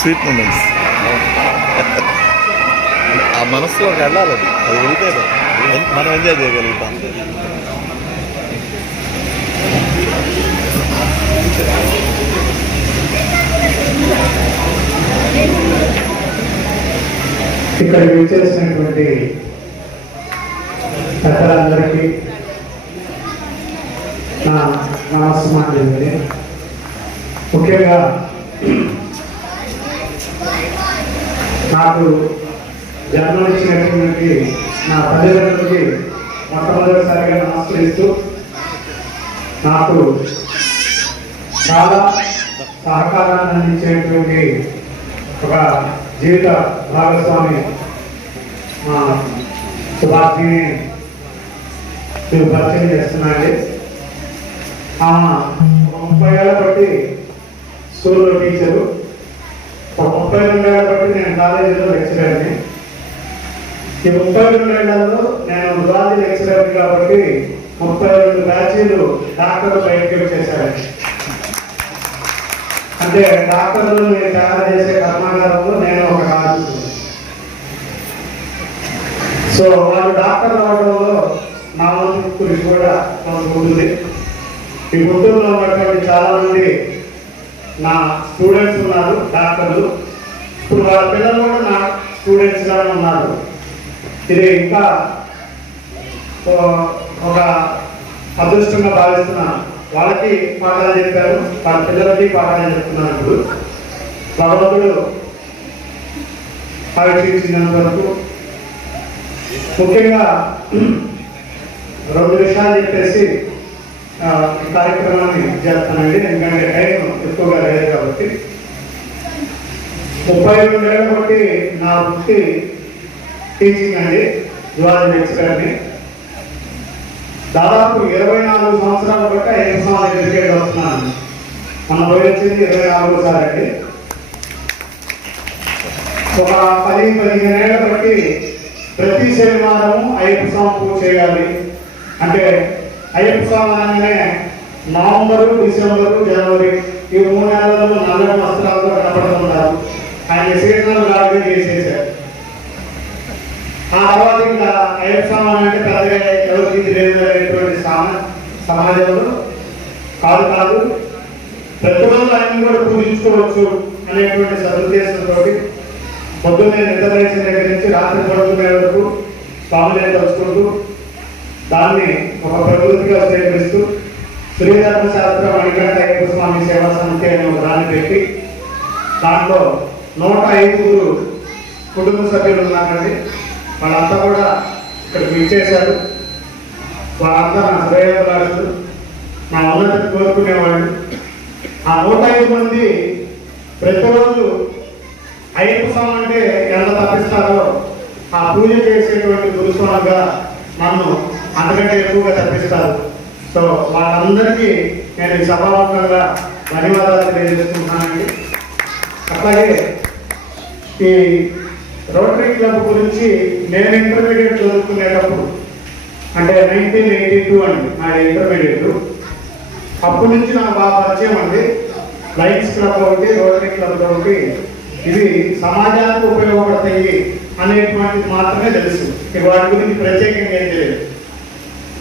స్వీట్ మూమెంట్స్ ఆ మనసులోకి వెళ్ళాలి. అది వెళ్తే మనం ఎంజాయ్ చేయగలుగుతాం. ఇక్కడ విచ్చేసినటువంటి పెద్దలందరికీ నా నమస్కారం. ముఖ్యంగా నాకు జన్మనిచ్చినటువంటి నా తల్లిదండ్రులకి మొట్టమొదటిసారిగా నమస్కరిస్తూ, నాకు చాలా సహకారాన్ని అందించేటువంటి ఒక జీవిత భాగస్వామి మా సుభాషిని మీరు పరిచయం చేస్తున్నాండి. ఆమె 30 ఏళ్ళ బట్టి స్కూల్లో టీచరు, 32 ఏళ్ళ బట్టి నేను కాలేజీలో లెక్చరర్ని. ఈ 32 ఏళ్లలో నేను జువాలజీ లెక్చరర్ కాబట్టి 32 బ్యాచీలు డాక్టర్లు బయటకు వచ్చేసారండి. అంటే డాక్టర్లు తయారు చేసే కర్మాగారంలో నేను ఒక కార్మికుడు. సో వాళ్ళు డాక్టర్ అవడంలో నా వంతు కృషి కూడా ఉంటుంది. ఈ గుంటూరులో ఉన్నటువంటి చాలా మంది నా స్టూడెంట్స్ ఉన్నారు డాక్టర్లు. ఇప్పుడు వాళ్ళ పిల్లలు కూడా నా స్టూడెంట్స్ గానే ఉన్నారు. ఇది ఇంకా ఒక అదృష్టంగా భావిస్తున్నాను. వాళ్ళకి పాఠాలు చెప్పారు, వాళ్ళ పిల్లలకి పాఠాలు చెప్తున్నాను. ఇప్పుడు భగవంతుడు పరీక్షించినంత వరకు ముఖ్యంగా 2 విషయాలు చెప్పేసి కార్యక్రమాన్ని చేస్తానండి. ఎందుకంటే టైం ఎక్కువగా లేదు కాబట్టి. 32 ఏళ్ళ బట్టి నా వృత్తి టీచింగ్ అండి, జువాలజీ లెక్చరర్ని. దాదాపు 24 సంవత్సరాల బట్టి 5 సంవత్సరాలు ఎడ్యుకేట్ వస్తున్నాను. మన పోయి వచ్చింది 24 సార్లు అండి. ఒక 10-15 ఏళ్ళ బట్టి ప్రతి శనివారం అయ్యప్ప స్వామి పూజ చేయాలి. అంటే అయ్యప్ప స్వామి అనగానే నవంబరు, డిసెంబరు, జనవరి ఈ 3 నెలల్లో నల్లని వస్త్రాలతో కనపడుతున్నారు. ఆయన సీజనల్ గార్డెన్ చేసేసారు. ఆ తర్వాత ఇంకా అయ్యప్ప స్వామి అంటే పెద్దగా ఎవరికి తెలియనటువంటి సమాజంలో కాదు ప్రతిరోజు ఆయన కూడా పూజించుకోవచ్చు అనేటువంటి సదుద్దేశంతో పొద్దున్నే నిద్రలేసిన దగ్గర నుంచి రాత్రి పడుకునే వరకు స్వామిని తలుచుకుంటూ దాన్ని ఒక ప్రకృతిగా స్వీకరిస్తూ శ్రీధర్మశాస్త్ర మణికంఠ అయ్యప్ప స్వామి సేవా సమితి అనే ఒక దాన్ని పెట్టి దాంట్లో 105 కుటుంబ సభ్యులు ఉన్నారండి. వాళ్ళంతా కూడా ఇక్కడికి ఇచ్చేశారు. వాళ్ళంతా నా శ్రేయోభిలాషులు, నా ఉన్నతిని కోరుకునేవాళ్ళు. ఆ 105 మంది ప్రతిరోజు అయ్యప్ప స్వామి అంటే ఎంత తప్పిస్తారో ఆ పూజ చేసేటువంటి గురుస్వామిగా నన్ను అంతకంటే ఎక్కువగా తప్పిస్తారు. సో వాళ్ళందరికీ నేను సభాముఖంగా ధన్యవాదాలు తెలియజేస్తున్నానండి. అట్లాగే ఈ రోటరీ క్లబ్ గురించి నేను ఇంటర్మీడియట్ చదువుకునేటప్పుడు, అంటే 1982 అండి నా ఇంటర్మీడియట్. అప్పటి నుంచి నాకు బాగా పరిచయం అండి. లయన్స్ క్లబ్ ఒకటి, రోటరీ క్లబ్ ఒకటి, ఇవి సమాజానికి ఉపయోగపడతాయి అనేటువంటిది మాత్రమే తెలుసు. వాటి గురించి ప్రత్యేకంగా ఏం తెలియదు.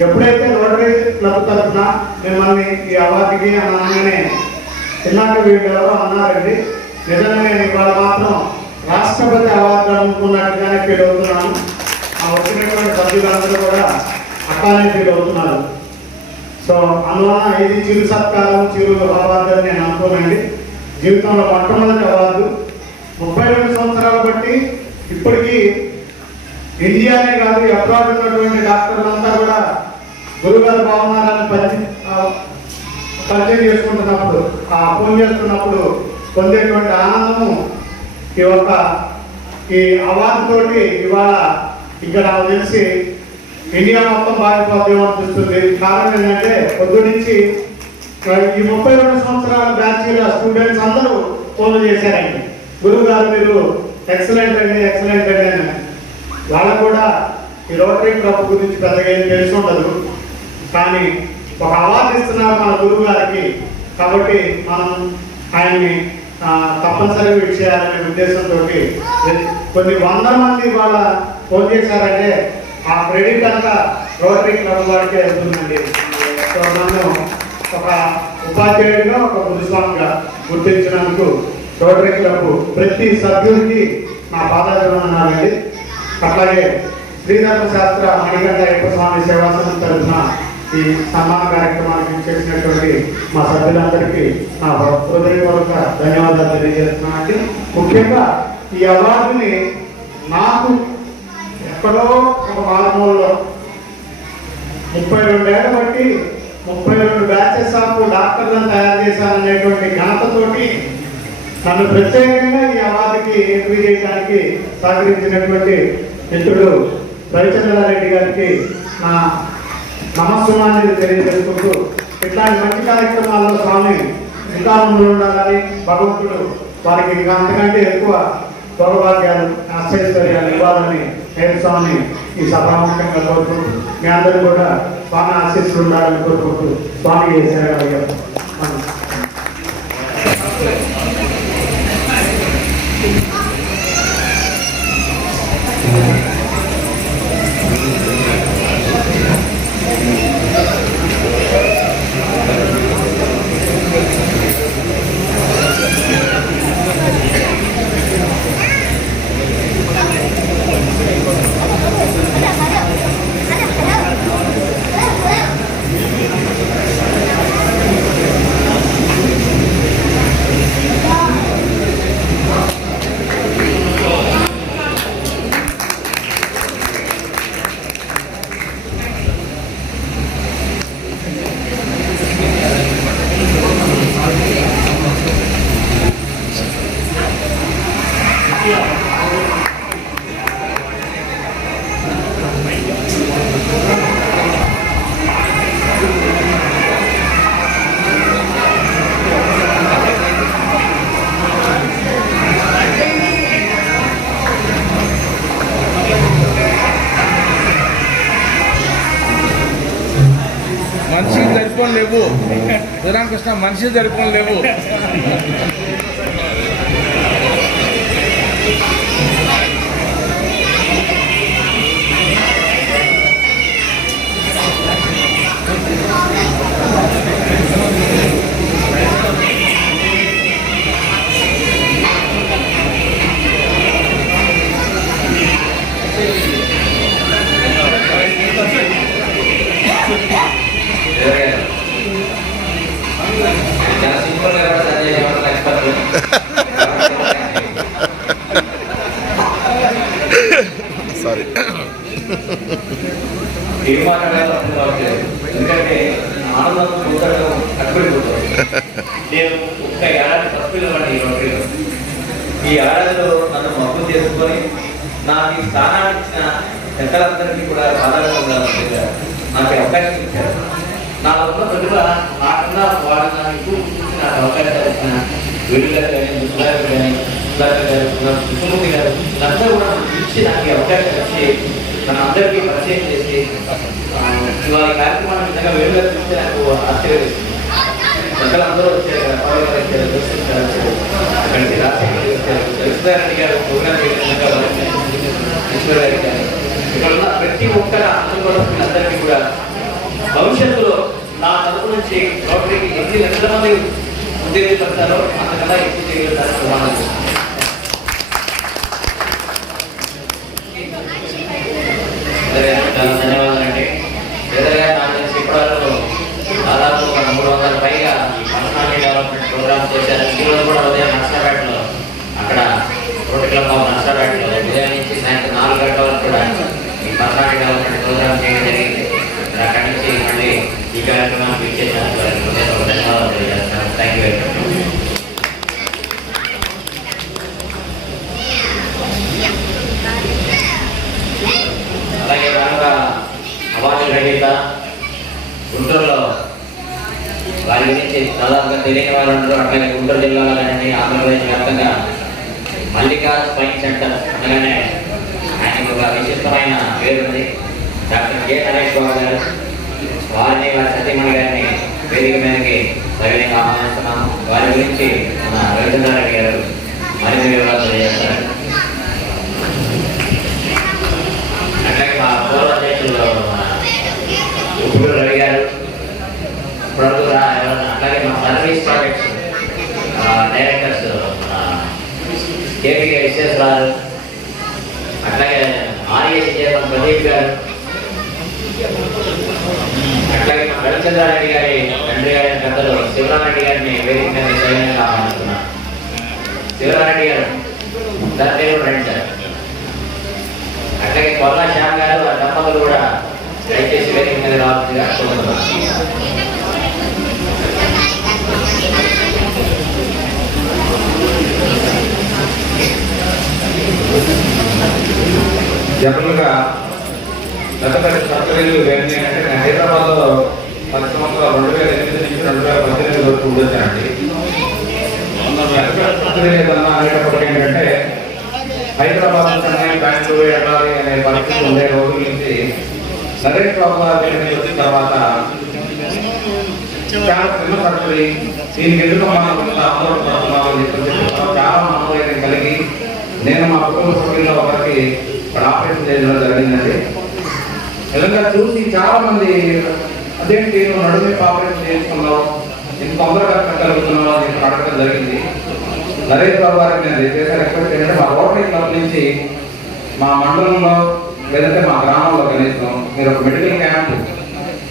ఎప్పుడైతే రోటరీ క్లబ్ తరఫున మిమ్మల్ని ఈ అవార్డుకి అనగానే చిన్నాక వీళ్ళు ఎవరో అన్నారండి, నిజంగా నేను ఇవాళ మాత్రం రాష్ట్రపతి అవార్డు అనుకున్నట్టుగానే ఫీల్ అవుతున్నాను. ఆ వచ్చినటువంటి సభ్యులందరూ కూడా అట్లానే ఫీల్ అవుతున్నారు. సో అందువల్ల ఇది చిరు సత్కారం, చిరు అవార్డు అని నేను అనుకోనండి. జీవితంలో మొట్టమొదటి అవార్డు 32 సంవత్సరాలు బట్టి ఇప్పటికీ ఇండియానే కాదు అబ్రాడ్ ఉన్నటువంటి డాక్టర్లంతా కూడా గురుగారు బాగున్నారని పరిచయం చేసుకుంటున్నప్పుడు, ఫోన్ చేస్తున్నప్పుడు పొందేటువంటి ఆనందము ఈ అవార్డు తోటి ఇవాళ ఇక్కడ నాకు తెలిసి ఇండియా మొత్తం బాధిపోద్దేమో అనిపిస్తుంది. కారణం ఏంటంటే పొద్దు నుంచి ఈ 32 సంవత్సరాల బ్యాచ్ల స్టూడెంట్స్ అందరూ ఫోన్లు చేశారండి, గురువు గారు మీరు ఎక్సలెంట్ అండి ఎక్సలెంట్ అండి అని. వాళ్ళకు కూడా ఈ రోటరీ క్లబ్ గురించి పెద్దగా ఏం తెలిసి ఉండదు, కానీ ఒక అవార్డు ఇస్తున్నారు మన గురువు గారికి, కాబట్టి మనం ఆయన్ని తప్పనిసరిగా ఇచ్చేయాలనే ఉద్దేశంతో కొన్ని 100 మంది వాళ్ళ ఫోన్ చేశారంటే ఆ క్రెడిట్ అంతా రోటరీ క్లబ్ వాడికే వెళ్తుందండి. సో నన్ను ఒక ఉపాధ్యాయుడిగా, ఒక గురుస్వామిగా గుర్తించినందుకు రోటరీ క్లబ్ ప్రతి సభ్యుడికి నా పాదాభివందనాలండి. అట్లాగే శ్రీధర్మ శాస్త్ర మణికంఠ అయ్యప్ప స్వామి సేవా సంస్థ తరఫున ఈ సన్మాన కార్యక్రమానికి చేసినటువంటి మా సభ్యులందరికీ నా హృదయపూర్వక ధన్యవాదాలు తెలియజేస్తున్నానండి. ముఖ్యంగా ఈ అవార్డుని నాకు ఎక్కడో ఒక మార్గంలో 32 ఏళ్ళ బట్టి 32 బ్యాచెస్ ఆఫ్ డాక్టర్లను తయారు చేశాననేటువంటి ఘనతతోటి నన్ను ప్రత్యేకంగా ఈ అవార్డుకి ఎంపిక చేయడానికి సహకరించినటువంటి మిత్రుడు రవిచంద్రారెడ్డి గారికి నా నమస్సుమాన్ని తెలియజేసుకుంటూ, ఇట్లాంటి మంచి కార్యక్రమాల్లో స్వామి ఇంకా ముందు ఉండాలని భగవంతుడు వారికి ఇంకా అంతకంటే ఎక్కువ సౌభాగ్యాలు, ఆశ్చర్యర్యాలు ఇవ్వాలని నేను స్వామి ఈ సభాముఖంగా కోరుకుంటూ, మీ అందరూ కూడా స్వామి ఆశీస్సులు ఉండాలని కోరుకుంటూ స్వామి చేసేయగలిగారు. మనిషికి సరిపోని లేవు శ్రీరామకృష్ణ, మనిషికి సరిపోని లేవు. చాలా సింపుల్ గా కూడా సర్జరీ చేయడం ఎక్స్పర్ట్. సారీ ఏం మాట్లాడాలో అర్థం కావట్లేదు, ఎందుకంటే ఆనందంతో కూర్చోడం కట్టుబడిపోతుంది. నేను ఒక్క ఏడాది తప్పులు పడి ఈ రోటరీలో ఈ ఏడాదిలో నన్ను మబ్బు చేసుకొని నాకు ఈ స్థానాన్ని ఇచ్చిన పెద్దలందరికీ కూడా సాధారణంగా నాకు అవకాశం ఇచ్చారు. నా ఉన్న ప్రతిభ నాకన్నా వాడు నాకు ఎక్కువ చూసి నాకు అవకాశాలు ఇచ్చిన వీడు గారు కానీ, ముసలారు కానీ, సుధాకర్ గారు, కృష్ణమూర్తి గారు అందరూ కూడా ఇచ్చి నాకు అవకాశం ఇచ్చి మన అందరికీ పరిచయం చేసి ఇవాళ కార్యక్రమాన్ని విధంగా వేరు గారు చూస్తే నాకు ఆశ్చర్యం వేసింది. పెద్దలందరూ వచ్చారు, అప్పారావు గారు వచ్చారు, దర్శన్ గారు వచ్చారు, అక్కడి నుంచి రాజశేఖర్ వచ్చారు, రవిసుధారెడ్డి గారు ప్రోగ్రామ్ ఈశ్వర్ గారి గారు, ఇక్కడ ఉన్న ప్రతి ఒక్కరు అందరూ కూడా వీళ్ళందరికీ కూడా భవిష్యత్తులో నా తరపు నుంచి రోటరీకి ఎన్ని లక్షల మంది ఉద్యోగులు పెడతారో అంతకన్నా ఎక్కువ చేయగలుగుతారు. ధన్యవాదాలండి. ఎదురుగా నాకు తెలిసి ఇప్పటివరకు దాదాపు 300 పైగా పర్సనాలిటీ డెవలప్మెంట్ ప్రోగ్రామ్స్ చేశారు. ఈరోజు కూడా ఉదయం నర్సరాపేటలో అక్కడ రోటరీ క్లబ్ ఆఫ్ నర్సరాపేటలో ఉదయం నుంచి సాయంత్రం 4 గంటల వరకు కూడా ఈ పర్సనాలిటీ డెవలప్మెంట్ ప్రోగ్రామ్ చేయడం జరిగింది. అక్కడి నుంచి మళ్ళీ ఈ కార్యక్రమాన్ని పిలిచేసినందుకు ధన్యవాదాలు తెలియజేస్తాను. Thank you very much. అలాగే కనుక అవార్డు గ్రహీత గుంటూరులో వారి గురించి దాదాపుగా తెలియని వారు ఉంటారు. అట్లాగే గుంటూరు జిల్లాలో కానీ ఆంధ్రప్రదేశ్ వ్యాప్తంగా మల్లికా స్పైన్ సెంటర్ అనగానే ఆయనకు ఒక విశిష్టమైన పేరు ఉంది. డాక్టర్ కె నరేష్ బాబు గారు, వారిని వారి సతీమణి గారిని వేదిక మీదకి సవినయంగా ఆహ్వానిస్తున్నాము. వారి గురించి మన రవీంద్రారెడ్డి గారు మరిన్ని వివరాలు తెలియజేస్తారు. అట్లాగే మా పూర్వ అధ్యక్షులు ఉప్పుడు రవి గారు, అట్లాగే మా service projects directors KP Visweswararao, అట్లాగే ఆర్ఎస్ చైర్మన్ ప్రదీప్ గారు, అట్లాగే మా రవిచంద్రారెడ్డి గారి తండ్రి గారి పెద్దలు శివరారెడ్డి గారిని వేదిక మీద సైన్యంగా ఆహ్వానిస్తున్నారు. శివరారెడ్డి గారు దాని పేరు రండి సార్. అట్లాగే కొల్లా శ్యామ్ గారు ఆ దంపతులు కూడా దయచేసి వేదిక మీద రావాల్సిందిగా కోరుతున్నారు. జనరల్గా పెద్ద పెద్ద సర్కరీలు ఇవన్నీ అంటే నేను హైదరాబాద్లో 10 సంవత్సరాలు 2008 నుంచి 2018 వరకు ఉండొచ్చానండి. సర్కరీ ఏదన్నా అనేటప్పటికి ఏంటంటే హైదరాబాద్ చెన్నై బెంగళూరు వెళ్ళాలి అనే పరిస్థితి ఉండే రోజుల నుంచి నరేష్ బాబు గారు వచ్చిన తర్వాత చాలా చిన్న సర్కరీ దీనికి ఎందుకు మనం ఆందోళన పడుతున్నామని చెప్పి చాలా మనోవేదన కలిగి నేను మా కుటుంబ సభ్యుల్లో ఒకరికి ఆపరేషన్ చేయడం జరిగిందండి. నిజంగా చూసి చాలా మంది అదేంటి నువ్వు నడుమే ఆపరేషన్ చేసుకున్నావు, ఇంత తొందరగా కట్టగలుగుతున్నావు అని చెప్పి అడగడం జరిగింది. నరేష్ బాబు గారికి నేను చేసే రిక్వెస్ట్ ఏంటంటే మా రోటరీ క్లబ్ నుంచి మా మండలంలో లేదంటే మా గ్రామంలో కనీసం మీరు ఒక మెడికల్ క్యాంప్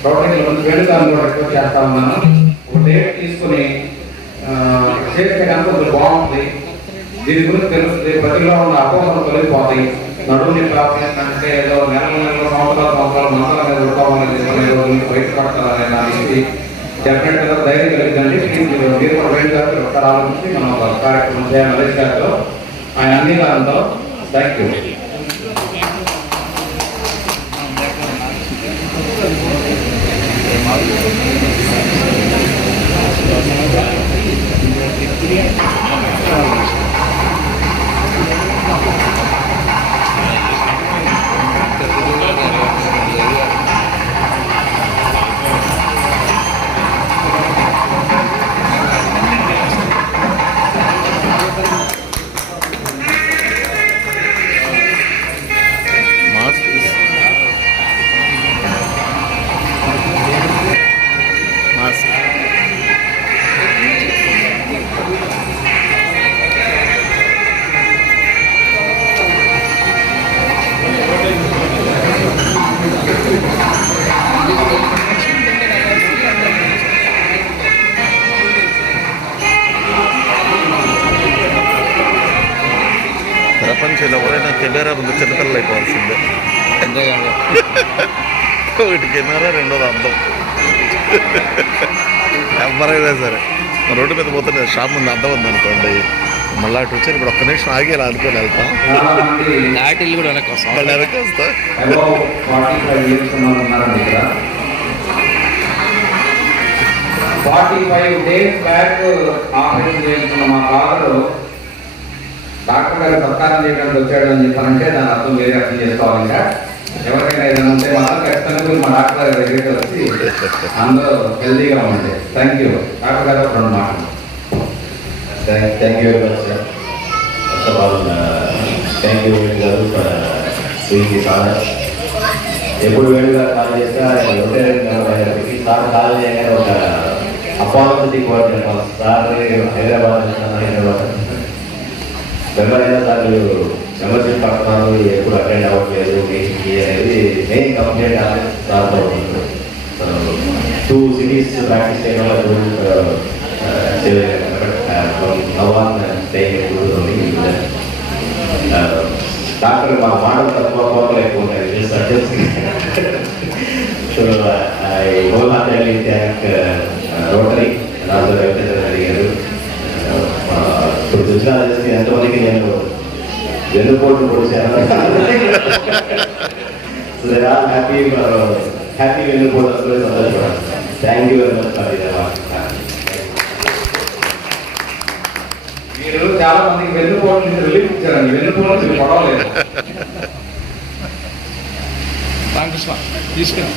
రోటరీ క్లబ్ నుంచి వెళ్ళుతాను కూడా రిక్వెస్ట్ చేస్తా ఉన్నాను. ఒక డేట్ తీసుకుని చేస్తే కనుక కొంచెం బాగుంటుంది. దీని గురించి తెలుస్తుంది, ప్రతిలో ఉన్న అపోహలు తొలగిపోతాయి. నడువుని ఆపరేషన్ అంటే ఏదో నెలలు సంవత్సరాలు మంచాల మీద ఉడతామని బయటపడతారనే దానికి డెఫినెట్ గా ధైర్యం కలిగిందండి. మీరు కూడా వెళ్ళి ఒకసారి ఆలోచించి మనం ఒక కార్యక్రమం చేయాలి నరేష్ గారితో ఆయన అంగీకారంతో. Thank you. ప్రపంచంలో ఎవరైనా కెమెరా ముందు చిన్నపిల్లలు అయిపోవాల్సిందే. ఒకటి కెమెరా, రెండోది అందం. ఎవరైనా సరే రోడ్డు మీద పోతే షాప్ ముందు అందం ఉంది అనుకోండి, మళ్ళీ అటు వచ్చి ఇప్పుడు ఒక్క నిమిషం ఆగి ఇలా అనుకొని వెళ్తాం. కూడా వెనక్కి వస్తా. 45 days బ్యాక్ ఆపరేషన్ చేయించుకున్న మా ఫాదర్ డాక్టర్ గారు సత్కారం చేయడానికి వచ్చాడు అని చెప్పానంటే దాని అర్థం వేరే అర్థం చేసుకోవాలి. ఇంకా ఎవరికైనా ఏదైనా ఉంటే మాత్రం ఖచ్చితంగా మా డాక్టర్ గారి దగ్గరికి వచ్చి అందరూ హెల్తీగా ఉంటే. Thank you. డాక్టర్ గారు రెండు మాటలు. Thank you very much, sir. First of all, thank you, Garu, for doing this honor. ఎప్పుడు వేడుగా కాల్ చేస్తే సార్ కాల్ చేయగానే ఒక అపాలజీ కోఆర్డినేటర్ సార్ హైదరాబాద్ ఎవరైనా సార్ మెంబర్షిప్ పడుతున్నారు, ఎప్పుడు అటెండ్ అవ్వట్లేదు మీటింగ్కి అనేది మెయిన్ కంప్లైంట్ సార్తో ఉంటుంది. 2 cities ప్రాక్టీస్ చేయడం వల్ల డాక్టర్ మా మాటలు తక్కువ కోరలు ఎక్కువ ఉంటాయి. So I wholeheartedly thank Rotary Raju Venkateswara Reddy garu. ఇప్పుడు చూసినా చేసి ఎంతమందికి నేను వెన్నుపోటు పొడిచాను. సో దే ఆర్ హ్యాపీ వెన్నుపోటు వస్తుంది, సంతోషపడాలి. Thank you very much for the award. మీరు చాలా మందికి వెన్నుపోటు నుంచి రిలీఫ్ ఇచ్చారండి. వెన్నుపోటు నుంచి పడవలేదు. రామకృష్ణ తీసుకుని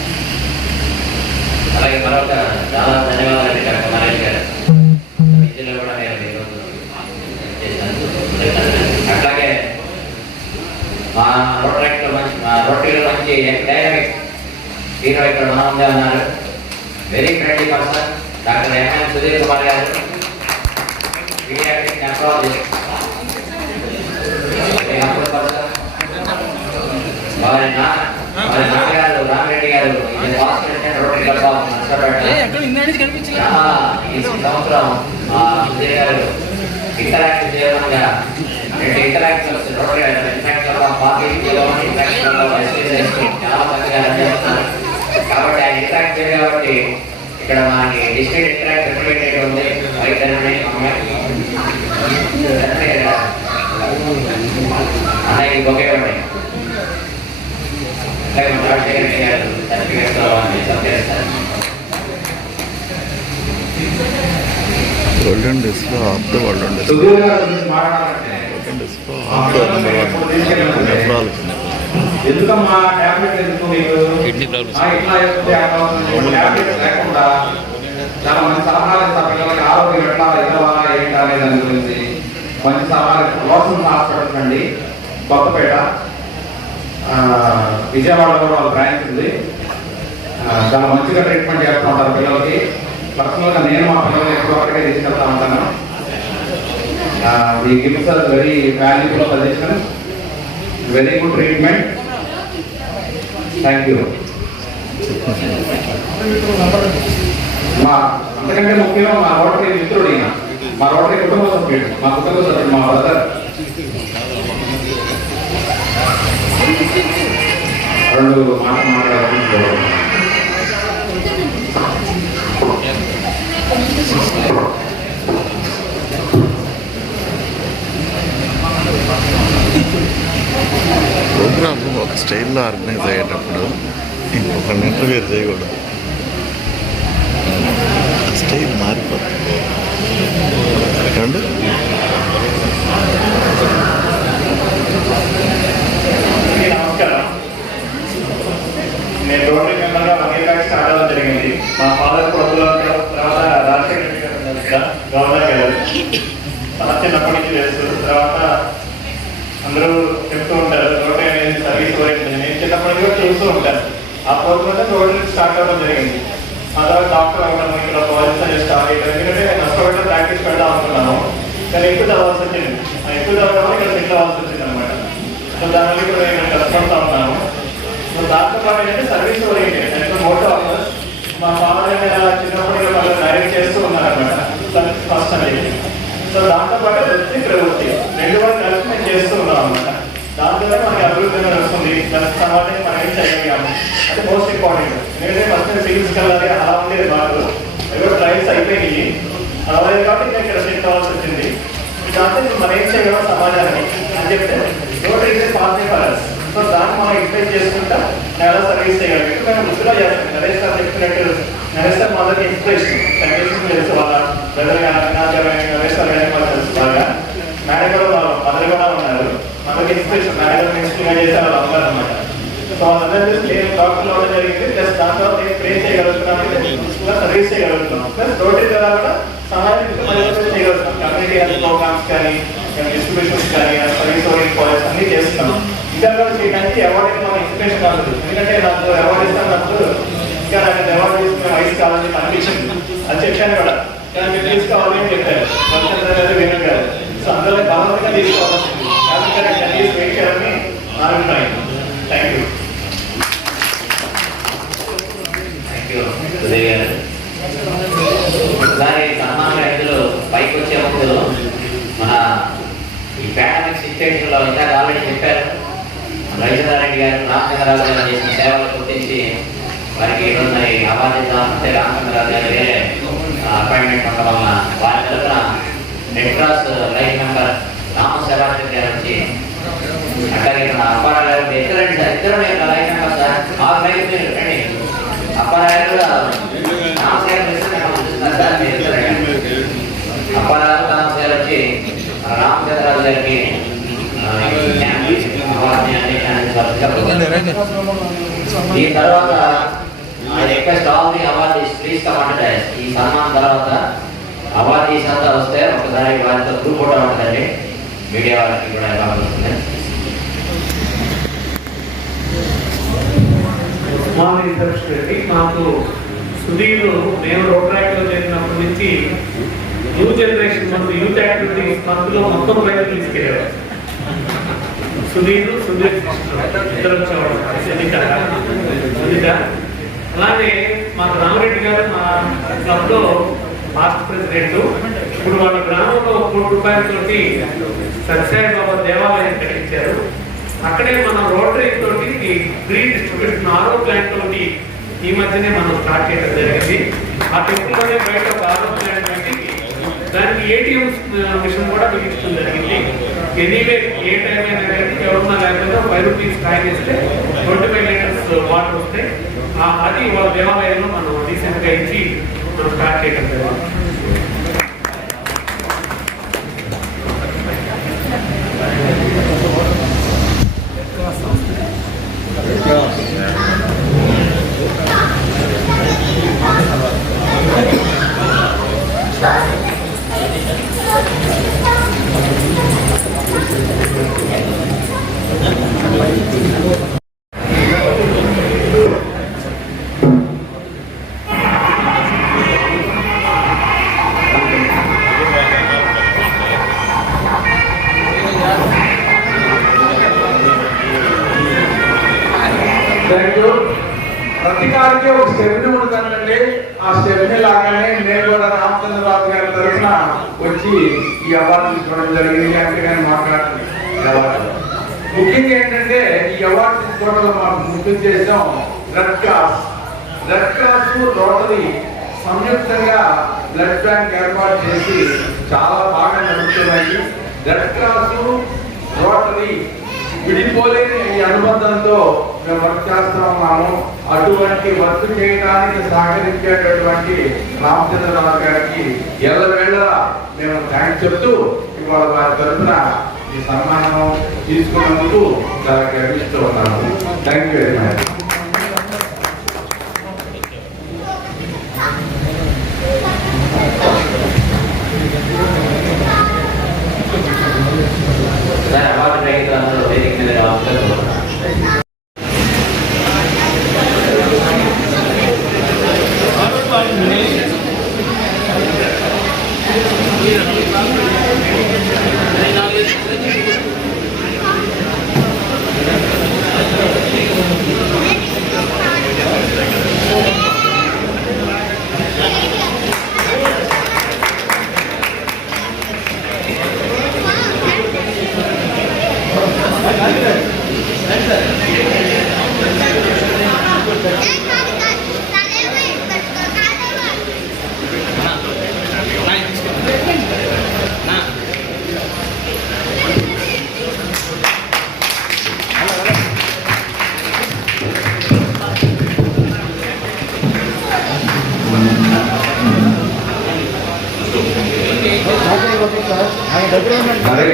అలాగే మరొక చాలా ధన్యవాదాలు డాక్టర్ నరేష్ గారు. విద్యలో కూడా నేను ఈరోజు చేశాను. అట్లాగే మా రోటరీలో మంచి డైనమిక్ హీరో ఇక్కడ మన ముందే ఉన్నారు. Very friendly person doctor MN Sudheer Kumar గారు, పీడియాట్రిక్ నెఫ్రాలజిస్ట్. వారి నాన్నగారు రామిరెడ్డి గారు రోటరీ క్లబ్ ఆఫ్ నర్సరాపేట. ఈ సంవత్సరం సుధీర్ గారు ఇంటరాక్టివ్ చైర్మన్గా 2 ఇంటరాక్టివ్స్ రోటరీ క్లబ్ ఆఫ్ చాలా చక్కగా రన్ చేస్తున్నారు. కాబట్టి ఆయన ఇంటరాక్టివ్ కాబట్టి ఇక్కడ మనకి డిస్ట్రిక్ట్ ఇంటరాక్ట్ రిప్రజెంటేటివ్ ఉంది వైద్యులని అన్నయ్య ఒకే ఉన్నాయి. సెక్రటరీ గారు సర్టిఫికేట్తో చేస్తారు. గోల్డెన్ డేస్లో of the world days Sudheer గారి గురించి మాట్లాడాలంటే ఎందుకమ్మా టాబ్లెట్ ఎందుకు మీకు ఇట్లా చెప్తే టాబ్లెట్ లేకుండా చాలా మంచి సలహాలు ఇస్తారు పిల్లలకి. ఆరోగ్యం ఎట్లా ఎదవాలా ఏంటా అనే దాని గురించి మంచి సలహాలు. రోషన్ హాస్పిటల్ అండి, కొత్తపేట, విజయవాడలో కూడా వాళ్ళ బ్రాంచ్ ఉంది. చాలా మంచిగా ట్రీట్మెంట్ చేస్తూ ఉంటారు పిల్లలకి. పర్సనల్గా నేను మా పిల్లల్ని ఎక్కువ అక్కడికే తీసుకెళ్తా ఉంటాను. ఈ gives are very valuable suggestion, very good treatment. Thank you. మా అంతకంటే ముఖ్యంగా మా రోటరీ మిత్రుడు ఈయన, మా రోటరీ కుటుంబ సభ్యుడు, మా బ్రదర్. 2 మాటలు మాట్లాడాలనుకుంటున్నాను. ప్రోగ్రామ్ ఒక స్టైల్లో ఆర్గనైజ్ అయ్యేటప్పుడు ఇంకొకరిని ఇంటర్వ్యూ చేయకూడదు. స్టైల్ మారిపోతుంది. ఏమండి నమస్కారం. నేను రోటరీ మెంబర్గా 1 year బ్యాక్ స్టార్ట్ అవ్వడం జరిగింది. మా ఫాదర్ కొడుకులో తర్వాత రాజశేఖర రెడ్డి గారు గవర్నర్ గారు చిన్నప్పటి నుంచి తెలుసు. తర్వాత అందరూ చెప్తూ ఉంటారు రోటరీ అనేది సర్వీస్ ఓరియంటెడ్. నేను చిన్నప్పటి నుంచి కూడా చూస్తూ ఉంటాను. ఆ ప్రోగ్రామ్ రోటరీ స్టార్ట్ అవ్వడం జరిగింది. ఆ తర్వాత డాక్టర్ అవ్వడం, ఇక్కడ కాలేజ్ స్టార్ట్ అయ్యారు. ఎందుకంటే నేను నష్టపడ్డ ప్రాక్టీస్ పెడదాం అనుకున్నాను, కానీ ఎక్కువ చదవాల్సి వచ్చింది. ఎక్కువ చదవడం వల్ల ఇక్కడ సెటిల్ అవ్వాల్సి వచ్చింది అనమాట. సో దానివల్ల ఇప్పుడు నేను కష్టపడుతూ ఉన్నాను. సో దాంతో పాటు ఏంటంటే సర్వీస్ ఓరియంటెడ్ అంటే మోటో ఆఫర్స్. మా ఫాదర్ చిన్నప్పుడు వాళ్ళు డైరెక్ట్ చేస్తూ ఉన్నారనమాట సర్వీస్ ఫస్ట్ అనేది. సో దాంతో పాటు వృత్తి ప్రవృత్తి 2 కూడా కలిసి మేము చేస్తూ ఉన్నాం అనమాట. దాంతో మనకి అభివృద్ధి అనేది వస్తుంది. దాని సమాజాన్ని మనం ఏం చేయగలిగాము అంటే మోస్ట్ ఇంపార్టెంట్. ఎందుకంటే ఫస్ట్ సివిల్స్ వెళ్ళాలి అలా ఉండేది మాకు. ఏదో ట్రయల్స్ అయిపోయినాయి అలా లేదు కాబట్టి ఇక్కడ సెట్ అవ్వాల్సి వచ్చింది. దాంతో మనం ఏం చేయగలం సమాజానికి అని చెప్తే రోటరీ పార్ట్నర్స్. సో దాన్ని మనం ఎక్స్ప్లెయిన్ చేసుకుంటా ఎలా సర్వీస్ చేయగలం. మేము వృత్తిలో చేస్తాం. నరేష్ సార్ చెప్పినట్టు నరేష్ సార్ మా అందరికి ఇన్స్పిరేషన్. తెలుసు వాళ్ళ బ్రదర్ నరేష్ సార్ వాళ్ళు తెలుసు బాగా. మేడం కూడా మదర్ కూడా ఉన్నారు. మనకి ఇన్స్పిరేషన్ మేడం ఇన్స్పిరేషన్ చేసే వాళ్ళు అమ్మారు అనమాట. సో వాళ్ళందరూ చూసి నేను డాక్టర్లు అవ్వడం జరిగింది. ప్లస్ దాంట్లో నేను ప్రేర్ చేయగలుగుతున్నాను, ప్లస్ సర్వీస్ చేయగలుగుతున్నాను. ప్లస్ రోటరీ ద్వారా కూడా సమాజానికి చేయగలుగుతాం. కమ్యూనిటీ హెల్త్ ప్రోగ్రామ్స్ కానీ, డిస్ట్రిబ్యూషన్స్ కానీ, సర్వీస్ ఓరియంటెడ్ కాలేజ్ అన్ని చేస్తున్నాం. సెలబ్రేట్ చేయడానికి అవార్డు మన ఇన్స్పిరేషన్ కాలేదు. ఎందుకంటే నాకు అవార్డు ఇస్తున్నప్పుడు ఇంకా నాకు అవార్డు తీసుకునే వయసు కావాలని అనిపించింది. అది చెప్పాను కూడా, కానీ మీరు తీసుకోవాలి అని చెప్పారు. వేరే కాదు. సో అందులో బలవంతంగా తీసుకోవాల్సింది. కాబట్టి వెయిట్ చేయాలని నా అభిప్రాయం. Thank you. ఒకసారి సన్మాన రైతులు పైకి వచ్చే ముందు మన ఈ పాండమిక్ సిచ్యువేషన్ లో ఇందాక ఆల్రెడీ చెప్పారు, రవిచంద్రారెడ్డి గారు రామచంద్రరావు గారు చేసిన సేవలు గుర్తించి వారికి ఈరోజు మరి అవార్డు రామచంద్రరావు గారు వేరే అపాయింట్మెంట్ ఉండడం వలన వారి తరఫున రెడ్ క్రాస్ లైఫ్ మెంబర్ రామసేవారెడ్డి గారు వచ్చి, అట్లాగే అప్పారావు గారు ఇద్దరు లైఫ్ మెంబర్ సార్, 6 లైఫ్ రండి. అప్పారావు కూడా అప్పారావు రామసేవ వచ్చి రామచంద్రరావు గారికి ఈ తర్వాత request all the awardees please come and ఈ సన్మానం తర్వాత అవార్డీస్ అంతా వస్తే ఒకసారి వారితో గ్రూప్ ఫోటో ఉంటుందండి, మీడియా వారికి కూడా ఎలా వస్తుంది. మాకు సుధీర్ మేము రోడ్రాక్లో చేసినప్పటి నుంచి new generation month youth activities మంత్లో మొత్తం రైతులు తీసుకెళ్ళారు. సుధీర్ ఇద్దరు వచ్చేవాడు సునీత. అలాగే మాకు రామరెడ్డి గారు మా క్లబ్లో పాస్ట్ ప్రెసిడెంట్. ఇప్పుడు వాళ్ళ గ్రామంలో 1 కోటి రూపాయలతోటి సత్యసాయి బాబా దేవాలయం కట్టించారు. అక్కడే మనం రోటరీ తోటి ఫ్రీ డిస్ట్రిబ్యూషన్ ఆరో ప్లాంట్ తోటి ఈ మధ్యనే మనం స్టార్ట్ చేయడం జరిగింది. ఆ టెంపుల్లోనే బయట ఒక ఆరో ప్లాంట్ పెట్టి దానికి ఏటీఎం మిషన్ కూడా బిగించడం జరిగింది. ఎనీవే ఏ టైం అయినా కానీ ఎవరన్నా లేకపోతే 5 రూపీస్ కాయిన్ ఇస్తే 25 లీటర్స్ వాటర్ వస్తాయి. అది వాళ్ళ దేవాలయంలో మనం రీసెంట్గా ఇచ్చి మనం స్టార్ట్ చేయడం జరిగింది. ప్రతికారికి ఒక స్టెప్ని ఉంటుందండి. ఆ స్టెప్ని లాగానే నేను కూడా రామచంద్రరావు గారి తరఫున వచ్చి ఈ అవార్డు తీసుకోవడం జరిగింది. అంతేగాని మాట్లాడుతుంది అవార్డు ముఖ్యంగా ఏంటంటే ఈ అవార్డు తీసుకోవడంలో మాకు ముఖ్య ఉద్దేశం రెడ్ క్రాస్ రోటరీ సంయుక్తంగా బ్లడ్ బ్యాంక్ ఏర్పాటు చేసి చాలా బాగా నడుస్తున్నాయి. రెడ్ క్రాస్ రోటరీ విడిపోలేని ఈ అనుబంధంతో మేము వర్క్ చేస్తా ఉన్నాము. అటువంటి వర్క్ చేయడానికి సహకరించేటటువంటి రామచంద్రరావు గారికి ఎల్లవేళ మేము థ్యాంక్స్ చెప్తూ ఇవాళ వారి తరఫున ఈ సన్మానం తీసుకున్నందుకు చాలా గర్విస్తూ ఉన్నాము. Thank you very much. Award రైతులందరూ వేదిక మీద రావచ్చు.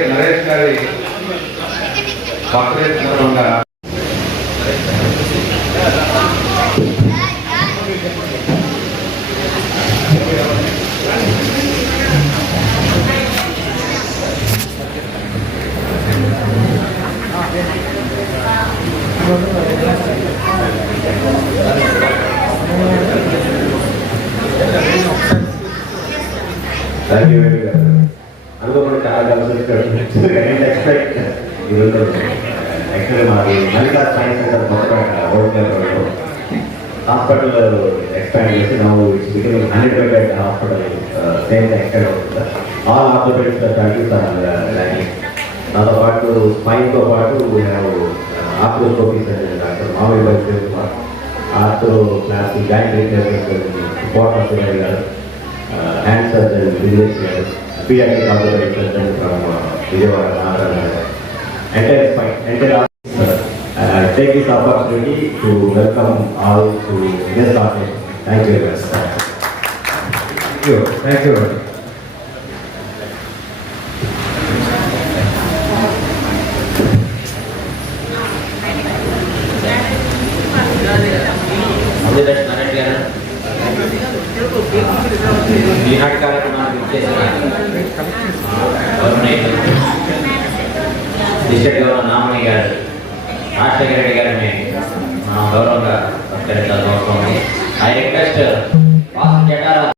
నరేష్ గారి బర్త్డే సందర్భంగా అనుకోకుండా చాలా కలిసి ఎక్స్పెక్ట్ ఈరోజు యాక్చువల్లీ మాది మల్లికా సైన్స్ సెంటర్ మొత్తం ఓల్డ్ హాస్పిటల్ ఎక్స్పాండ్ చేసి ನಾವು becoming 100 bed hospital same extend అవుతుంది. All orthopaedics practice lacking. దాంతో పాటు స్పైన్తో పాటు ఆర్థ్రోస్కోపీస్ డాక్టర్ మామూలు వైద్యులు arthro class joint replacement Kota garu, hand surgeon Vijay garu, paediatric orthopaedic surgeon from Vijayawada Narayana. Entire take this opportunity to welcome all to this audience. Thank you very much. Thank you. ఈనాటి కార్యక్రమానికి ఇచ్చేసిన district governor నామణి గారు, రాజశేఖర రెడ్డి గారిని మనం గౌరవంగా సత్కరించాల్సిన అవసరం ఉంది. ఐ రిక్వెస్ట్ వాసు జటారా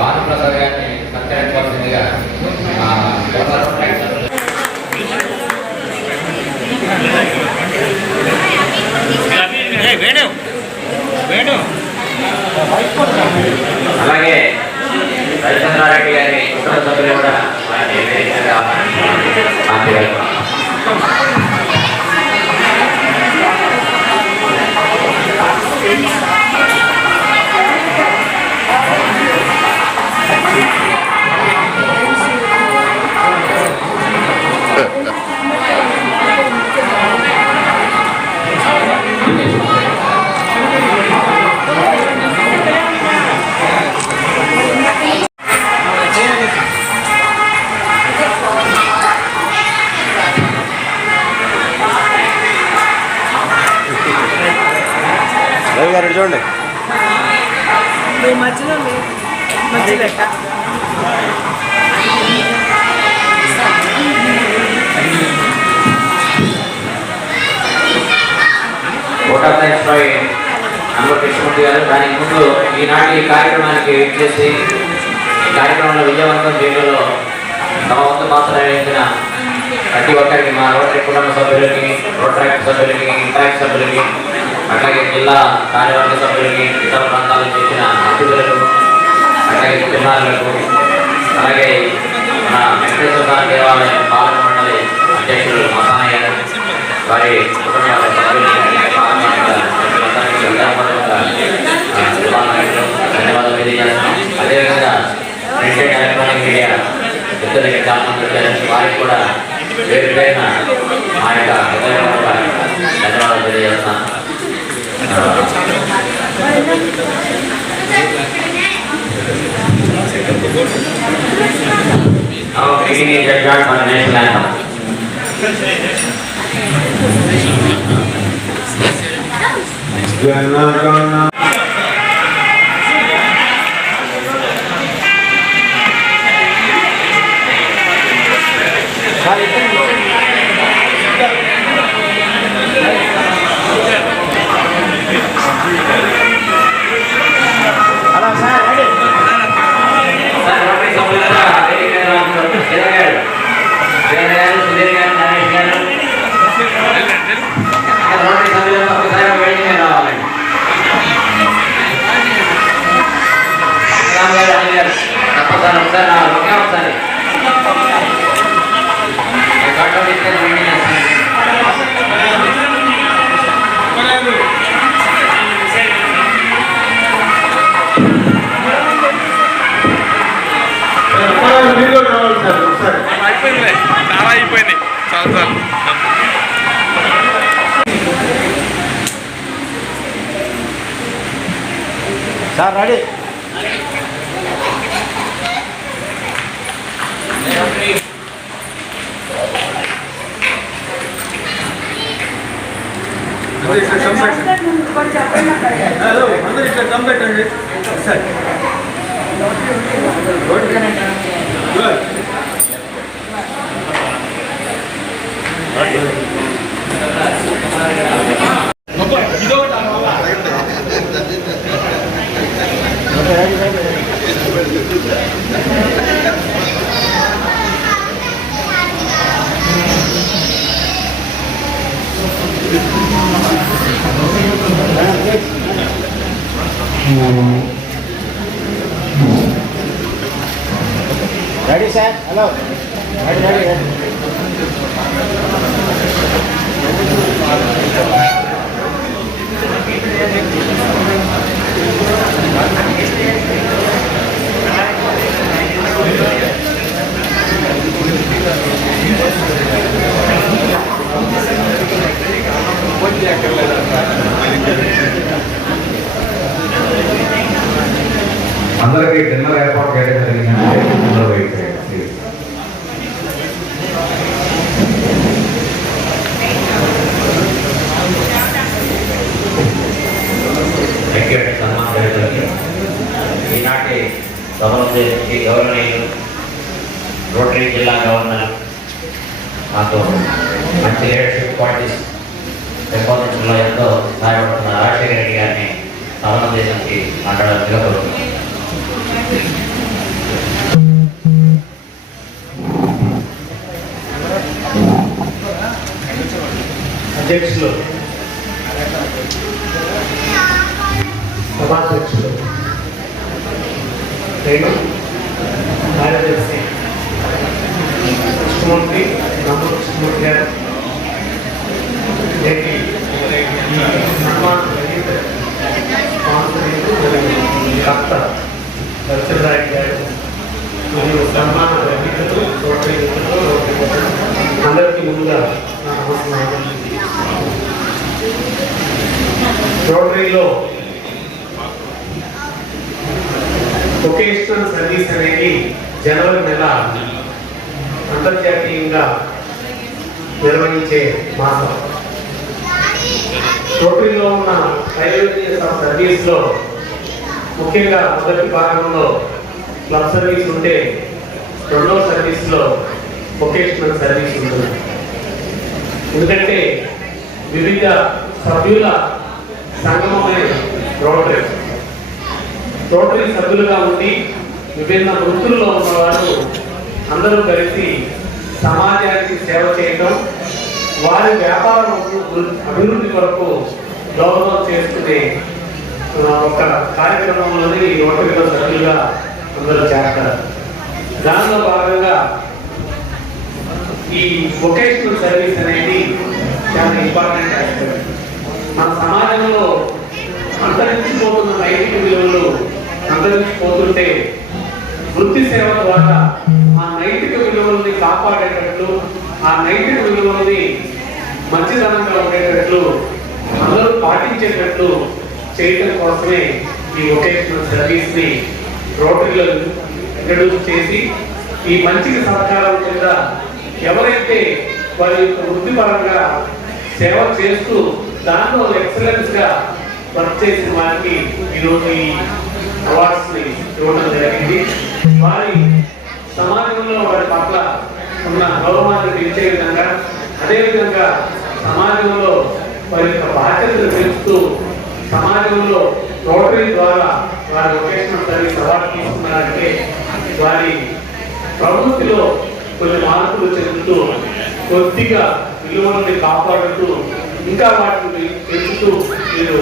భానుప్రసాద్ గారిని సత్కరించవలసిందిగా అలాగే రవిచంద్రారెడ్డి గారి కుటుంబ సభ్యులు కూడా రవి గారు చూడండి. మధ్యలో లెక్క కోటా సైన్స్ పై అన్వర్ కృష్ణమూర్తి గారు దానికి ముందు ఈనాటి కార్యక్రమానికి ఇచ్చేసి ఈ కార్యక్రమంలో విజయవంతం చేయడంలో తమ వంతు పాత్ర వహించిన ప్రతి ఒక్కరికి మా రోటరీ కుటుంబ సభ్యులకి, రోటరాక్ట్ సభ్యులకి, ఇంటాక్ట్ సభ్యులకి, అట్లాగే జిల్లా కార్యవర్గ సభ్యులకి, ఇతర ప్రాంతాల నుంచి వచ్చిన అతిథులకు, అట్లాగే చిన్నారులకు, అలాగే మన వెంకటేశ్వర స్వామి దేవాలయం పాలక మండలి అధ్యక్షులు మసానయ్య గారు, వారి కుటుంబ సభ్యులకి ధన్యవాదాలు తెలియజేస్తున్నాం. అదేవిధంగా ప్రింట్ అండ్ ఎలక్ట్రానిక్ మీడియా మిత్రులకి చాలా మంది వచ్చారు, వారికి కూడా వేరు పేరున మా యొక్క హృదయపూర్వక ధన్యవాదాలు తెలియజేస్తున్నాం. Now beginning is adjourned for the national anthem. అయిపోయింది. అయిపోయినాయి చాలా సార్ రెడీ. అందరూ ఇట్లా కంపెట్టండి sir. Ready sir. Hello ready ready ready. అందరికీ డిన్నర్ ఏర్పాటు చేయడం జరిగిందంటే అందరూ వెయిట్ చేయండి. ఈనాటి గవర్నమెంట్కి గవర్నీయులు రోటరీ జిల్లా గవర్నర్ మాకు మంచి లీడర్షిప్ క్వాలిటీస్ పెంపొందించడంలో ఎంతో సహాయపడుతున్న రాజశేఖర రెడ్డి గారిని సమావేశానికి మాట్లాడాలని కోరుతున్నాను. అధ్యక్షులు, సభాధ్యక్షులు, కార్యదర్శి కృష్ణమూర్తి నమ్మూరు కృష్ణమూర్తి గారు, కర్త దర్శనరాయ్ గారు మరియు సన్మాన రహితులు రోటరీ మిత్రులు అందరికీ ముందుగా నా నమస్కారం. రోటరీలో వొకేషనల్ సర్వీస్ అనేది జనవరి నెల అంతర్జాతీయంగా నిర్వహించే మాసం. రోటరీలో ఉన్న ప్రైవేట్ సర్వీస్ లో ముఖ్యంగా మొదటి భాగంలో క్లబ్ సర్వీస్ ఉంటే రెండో సర్వీస్ లో వొకేషనల్ సర్వీస్ ఉంటుంది. ఎందుకంటే వివిధ సభ్యుల సంగమమే రోటరీ. రోటరీ సభ్యులుగా ఉండి విభిన్న వృత్తుల్లో ఉన్నవారు అందరూ కలిసి సమాజానికి సేవ చేయడం, వారి వ్యాపార అభివృద్ధి కొరకు గౌరవం చేసుకునే ఒక కార్యక్రమంలోనే ఈ రోటరీలో సభ్యులుగా అందరూ చేస్తారు. దానిలో భాగంగా ఈ వొకేషనల్ సర్వీస్ అనేది చాలా ఇంపార్టెంట్ ఆస్పెక్ట్. మన సమాజంలో అంతరించిపోతున్న నైతిక విలువలు అంతరించిపోతుంటే వృత్తి సేవ ద్వారా ఆ నైతిక విలువల్ని కాపాడేటట్లు, ఆ నైతిక విలువల్ని మంచితనంగా ఉండేటట్లు అందరూ పాటించేటట్లు చేయడం కోసమే ఈ వొకేషనల్ సర్వీస్ ని రోటరీలో ఇంట్రడ్యూస్ చేసి ఈ మంచికి సహకారం కింద ఎవరైతే వారి యొక్క వృత్తిపరంగా సేవ చేస్తూ దాంట్లో ఎక్సలెన్స్ గా వర్క్ చేసిన వారికి ఈరోజు ఈ అవార్డ్స్ ని ఇవ్వడం జరిగింది. వారి సమాజంలో వారి పట్ల ఉన్న గౌరవాన్ని పెంచే విధంగా, అదేవిధంగా సమాజంలో వారి యొక్క బాధ్యతలు పెంచుతూ సమాజంలో రోటరీ ద్వారా వారి వొకేషనల్ సర్వీస్ అవార్డు తీసుకున్నారంటే వారి ప్రవృత్తిలో కొన్ని మార్పులు చెందుతూ కొద్దిగా విలువలను కాపాడుతూ ఇంకా వాటిని పెంచుతూ మీరు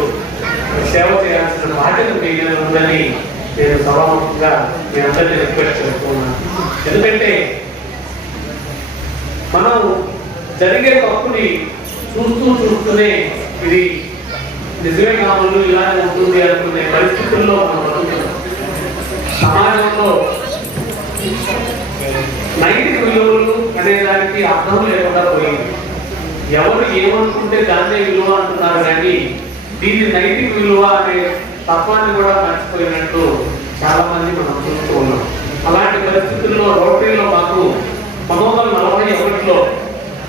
సేవ చేయాల్సిన బాధ్యత మీద ఉందని నేను సభాముఖంగా మీ అందరినీ రిక్వెస్ట్ చేస్తున్నాను. ఎందుకంటే మనం జరిగే తప్పుని చూస్తూనే ఇది నిజమే కావాలి ఇలానే ఉంటుంది అనుకునే పరిస్థితుల్లో మనం బతుకుతున్నాం. సమాజంలో నైతిక విలువలు అనే దానికి అర్థం లేకుండా పోయింది. ఎవరు ఏమనుకుంటే దాన్నే విలువ అంటున్నారు కానీ దీన్ని నైతిక విలువ అనే తత్వాన్ని కూడా మర్చిపోయినట్టు చాలా మంది మనం చూస్తూ ఉన్నాం. అలాంటి పరిస్థితుల్లో రోటరీలో మాకు 1941లో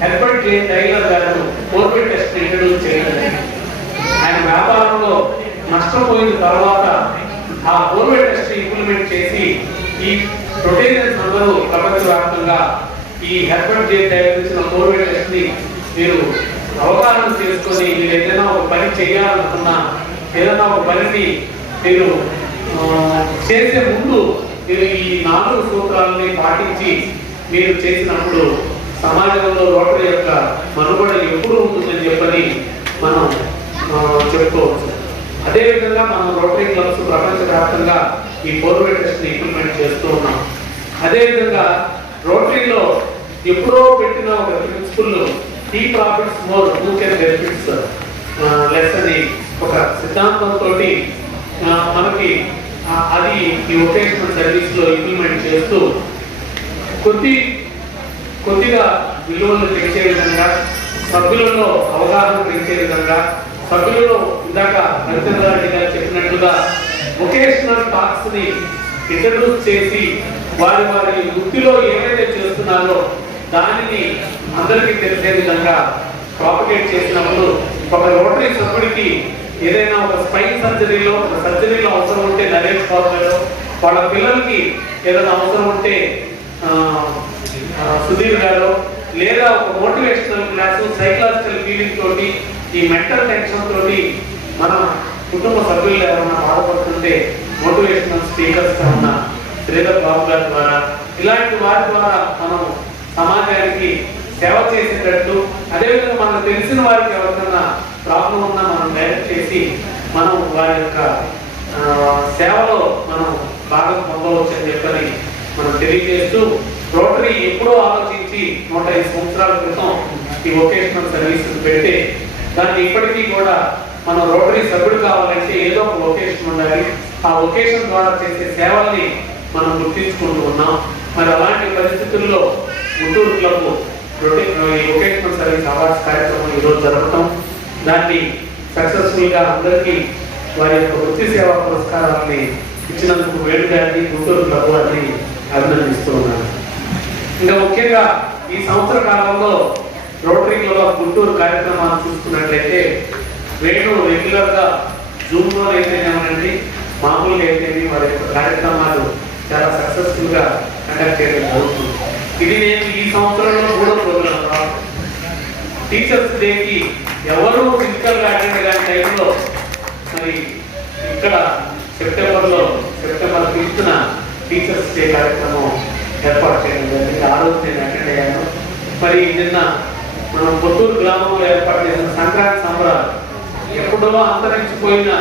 హెర్బర్ట్ జే టైలర్ గారు కోర్బెట్ టెస్ట్ ఇంట్రడ్యూస్ చేయడం. ఆయన వ్యాపారంలో నష్టపోయిన తర్వాత ఆ కోర్బెట్ టెస్ట్ ఇంప్లిమెంట్ చేసి ఈ రొటేరియన్స్ అందరూ ప్రపంచవ్యాప్తంగా ఈ హెర్బర్ట్ జే టైలర్ ఇచ్చిన కోర్బెట్ టెస్ట్ ని మీరు అవగాహన చేసుకొని మీరు ఏదైనా ఒక పని చేయాలనుకున్నా, ఏదైనా ఒక పనిని మీరు చేసే ముందు మీరు ఈ 4 సూత్రాలని పాటించి మీరు చేసినప్పుడు సమాజంలో రోటరీ యొక్క మనుగడ ఎప్పుడు ఉంటుందని చెప్పని మనం చెప్పుకోవచ్చు. అదేవిధంగా మనం రోటరీ క్లబ్స్ ప్రపంచవ్యాప్తంగా ఈ కోర్బెట్ టెస్ట్ ని ఇంప్లిమెంట్ చేస్తూ ఉన్నాం. అదేవిధంగా రోటరీలో ఎప్పుడో పెట్టిన ఒక principle the profits more who can benefits less అని ఒక సిద్ధాంతంతో మనకి అది ఈ వొకేషనల్ సర్వీస్ లో ఇంప్లిమెంట్ చేస్తూ కొద్దిగా విలువలు పెంచే విధంగా, సభ్యులలో అవగాహన పెంచే విధంగా, సభ్యులలో ఇందాక హరిచంద్రారెడ్డి గారు చెప్పినట్లుగా వొకేషనల్ టాక్స్ ని ఇంట్రడ్యూస్ చేసి వారి వృత్తిలో ఏమైతే చేస్తున్నారో దానిని అందరికీ తెలిసే విధంగా ప్రాపగేట్ చేసినప్పుడు ఒక రోటరీ సభ్యుడికి ఏదైనా ఒక స్పైన్ సర్జరీలో అవసరం ఉంటే నరేష్ బాబులో, వాళ్ళ పిల్లలకి ఏదైనా అవసరం ఉంటే సుధీర్ గారు, లేదా ఒక మోటివేషనల్ క్లాసు సైకలాజికల్ ఫీలింగ్ తోటి ఈ మెంటల్ టెన్షన్ తోటి మన కుటుంబ సభ్యులు ఎవరైనా బాధపడుతుంటే మోటివేషనల్ స్పీకర్స్ ఉన్న శ్రీధర్ బాబు గారి ద్వారా ఇలాంటి వారి ద్వారా మనం సమాజానికి సేవ చేసేటట్టు, అదేవిధంగా మనకు తెలిసిన వారికి ఎవరికైనా ప్రాబ్లం ఉన్నా మనం డైరెక్ట్ చేసి మనం వారి యొక్క సేవలో మనం భాగం పొందవచ్చు అని చెప్పని మనం తెలియజేస్తూ, రోటరీ ఎప్పుడో ఆలోచించి 105 సంవత్సరాల క్రితం ఈ వొకేషనల్ సర్వీసెస్ పెడితే దాన్ని ఇప్పటికీ కూడా మనం రోటరీ సభ్యుడు కావాలంటే ఏదో ఒక వొకేషన్ ఉండాలి. ఆ వొకేషన్ ద్వారా చేసే సేవల్ని మనం గుర్తించుకుంటూ ఉన్నాం. మరి అలాంటి పరిస్థితుల్లో Guntur club vocational service awards కార్యక్రమం ఈరోజు జరపడం, దాన్ని సక్సెస్ఫుల్ గా అందరికీ వారి యొక్క వృత్తి సేవా పురస్కారాన్ని ఇచ్చినందుకు వేణు గారిని, గుంటూరు క్లబ్ వారిని అభినందిస్తూ ఉన్నాను. ఇంకా ముఖ్యంగా ఈ సంవత్సర కాలంలో రోటరీ క్లబ్ గుంటూరు కార్యక్రమాలు చూసుకున్నట్లయితే వేణు రెగ్యులర్ గా జూమ్ లో అయితేనేమనండి, మామూలుగా అయితేనే వారి యొక్క కార్యక్రమాలు చాలా సక్సెస్ఫుల్ గా కండక్ట్ చేయడం జరుగుతుంది. ఇది నేను ఈ సంవత్సరంలో 3వ ప్రోగ్రాం. టీచర్స్ డేకి ఎవరు ఫిజికల్ గా అటెండ్ కాని టైంలో మరి ఇక్కడ సెప్టెంబర్ 5న టీచర్స్ డే కార్యక్రమం ఏర్పాటు చేయడం జరిగింది. ఆ రోజు నేను అటెండ్ అయ్యాను. మరి నిన్న మనం పొత్తూరు గ్రామంలో ఏర్పాటు చేసిన సంక్రాంతి సంబరాలు ఎప్పుడో అంతరించిపోయిన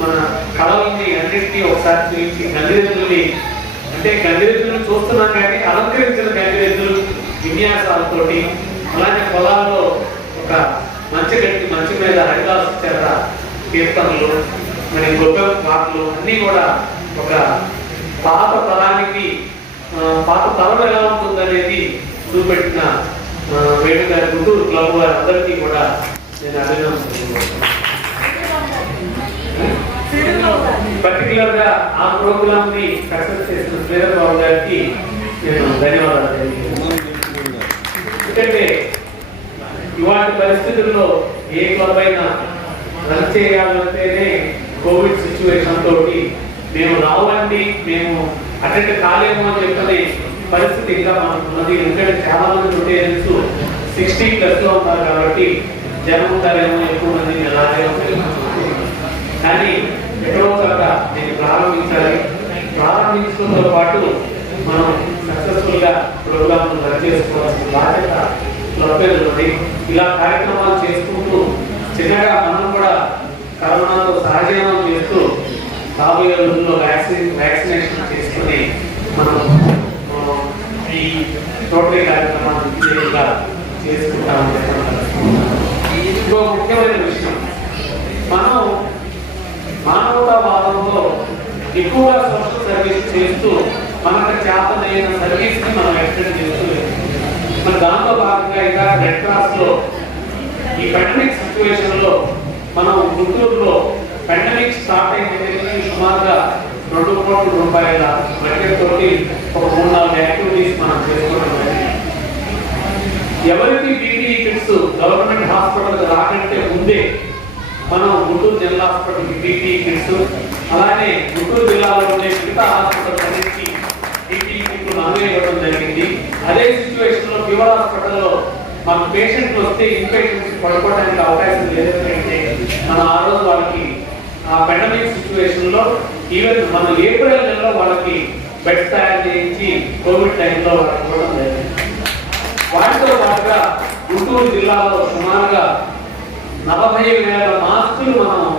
మన కళల్ని అన్నింటినీ ఒకసారి చూపించి గంగిరెద్దుల్ని, అంటే గంగిరెద్దులను చూస్తున్నాం కానీ అలంకరించిన గంగిరెద్దులు విన్యాసాలతోటి, అలానే పొలాల్లో ఒక మంచి మీద హరిదాసు చేత కీర్తనలు, మరి గొప్ప పాటలు అన్నీ కూడా ఒక పాత తరం ఎలా ఉంటుందనేది చూపెట్టిన వేణు గారి గుంటూరు క్లబ్ వారి అందరికీ కూడా నేను అభినందిస్తున్నాను. పర్టికులర్ గా ఆ ప్రోగ్రామ్ ని సక్సెస్ చేసిన శ్రీధర్ బాబు గారికి నేను ధన్యవాదాలు తెలియజేస్తున్నాను. ఎందుకంటే ఇవాటి పరిస్థితుల్లో ఏ క్లబ్ అయినా రన్ చేయాలంటేనే కోవిడ్ సిచ్యువేషన్ తోటి మేము రావండి, మేము అటెండ్ కాలేము అని చెప్పనే పరిస్థితి ఇంకా మనకు ఉన్నది. ఎందుకంటే చాలా మంది రొటేరియన్స్ 60+ లో ఉన్నారు కాబట్టి జనం ఉంటారేమో, ఎక్కువ మంది కానీ ఎక్కడో చోట దీన్ని ప్రారంభించడంతో పాటు మనం సక్సెస్ఫుల్ గా ప్రోగ్రామ్ రన్ చేసుకోవాల్సిన బాధ్యత ఉంది. ఇలా కార్యక్రమాలు చేసుకుంటూ చిన్నగా మనం కూడా కరోనాతో సహజీవనం చేస్తూ రాబోయే రోజుల్లో వ్యాక్సినేషన్ చేసుకుని మనం ఈ రోటరీ కార్యక్రమాన్ని విజయంగా చేసుకుంటామని ఇంకో ముఖ్యమైన విషయం, మనం మానవతావాదంలో ఎక్కువగా సోషల్ సర్వీస్ చేస్తూ మనకు చేతనైన సర్వీస్ని మనం ఎక్స్టెండ్ చేస్తూ మన దాంతో భాగంగా ఇంకా రెడ్ క్రాస్లో ఈ పెండమిక్ సిచ్యువేషన్లో మనం గుంటూరులో పెండమిక్ స్టార్ట్ అయిన సుమారుగా 2 కోట్ల రూపాయల బడ్జెట్ తోటి ఒక 3-4 యాక్టివిటీస్ మనం చేసుకోవడం జరిగింది. ఎవరికి పీపీఈ కిట్స్ గవర్నమెంట్ హాస్పిటల్ రాకంటే ముందే మనం గుంటూరు జిల్లా హాస్పిటల్కి పీపీఈ కిట్స్, అలానే గుంటూరు జిల్లాలో ఉండే మిగతా హాస్పిటల్ అన్నింటికి పీపీఈ కిట్లు మనమే ఇవ్వడం జరిగింది. అదే సిచ్యువేషన్లో ఫీవర్ హాస్పిటల్లో మన పేషెంట్లు వస్తే ఇన్పేషెంట్స్ పడుకోవడానికి అవకాశం లేదంటే మనం ఆ రోజు వాళ్ళకి ఆ పెండమిక్ సిచ్యువేషన్లో ఈవెన్ మన ఏప్రిల్ నెలలో వాళ్ళకి బెడ్స్ తయారు చేయించి కోవిడ్ టైంలో వాళ్ళకి ఇవ్వడం జరిగింది. వాటితో పాటుగా గుంటూరు జిల్లాలో సుమారుగా 40,000 మాస్కులు మనం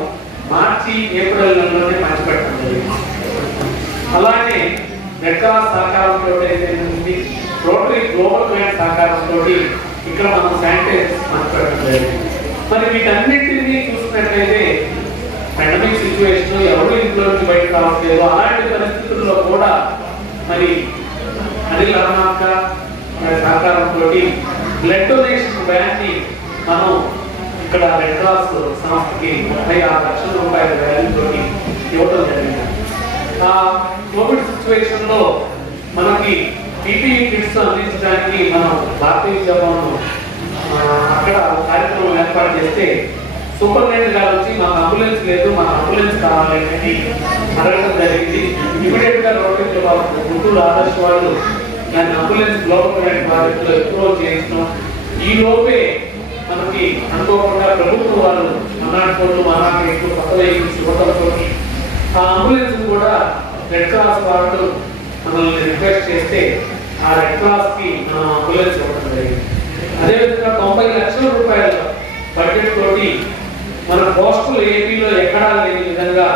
మార్చి ఏప్రిల్ నెలలోనే పంచిపెట్టడం జరిగింది. అలానే రెడ్ క్రాస్ సహకారంతో రోటరీ గ్లోబల్ గ్రాంట్ సహకారంతో ఇక్కడ మనం శానిటైజర్స్ పంచిపెట్టడం జరిగింది. మరి వీటన్నిటిని చూసినట్లయితే పెండమిక్ సిచ్యువేషన్ ఎవరు ఇంట్లో నుంచి బయటకు రావట్లేదు. అలాంటి పరిస్థితుల్లో కూడా మరి అనిల్ రమణాక సహకారంతో బ్లడ్ డొనేషన్ వ్యాన్ని మనం ఇక్కడ రెడ్ క్రాస్ సంస్థకి 36 లక్షల రూపాయల వ్యాల్యూతో ఇవ్వడం జరిగింది. ఆ కోవిడ్ సిచ్యువేషన్ లో మనకి పీపీఈ కిట్స్ అందించడానికి మనం భారతీయ జవాను అక్కడ కార్యక్రమం ఏర్పాటు చేస్తే సూపరింటెండెంట్ గారు వచ్చి మాకు అంబులెన్స్ లేదు, మాకు అంబులెన్స్ కావాలి అని అడగడం జరిగింది. ఇమీడియట్ గా రోటరీ గుంటూరు ఆదర్శ వాళ్ళు దాన్ని అంబులెన్స్ గ్లోబల్ గ్రాంట్ ప్రాజెక్టులో అప్రూవ్ చేయించడం. ఈ లోపే మనకి అనుకోకుండా ప్రభుత్వం వాళ్ళు మనాటి కొత్త వెహికల్స్ ఇవ్వడంతో ఆ అంబులెన్స్ కూడా రెడ్ క్రాస్ వాళ్ళు మనల్ని రిక్వెస్ట్ చేస్తే ఆ రెడ్ క్రాస్ కి మనం అంబులెన్స్ ఇవ్వడం జరిగింది. అదేవిధంగా 90 లక్షల రూపాయల బడ్జెట్ తోటి మన కోస్టల్ ఏపీలో ఎక్కడా లేని విధంగా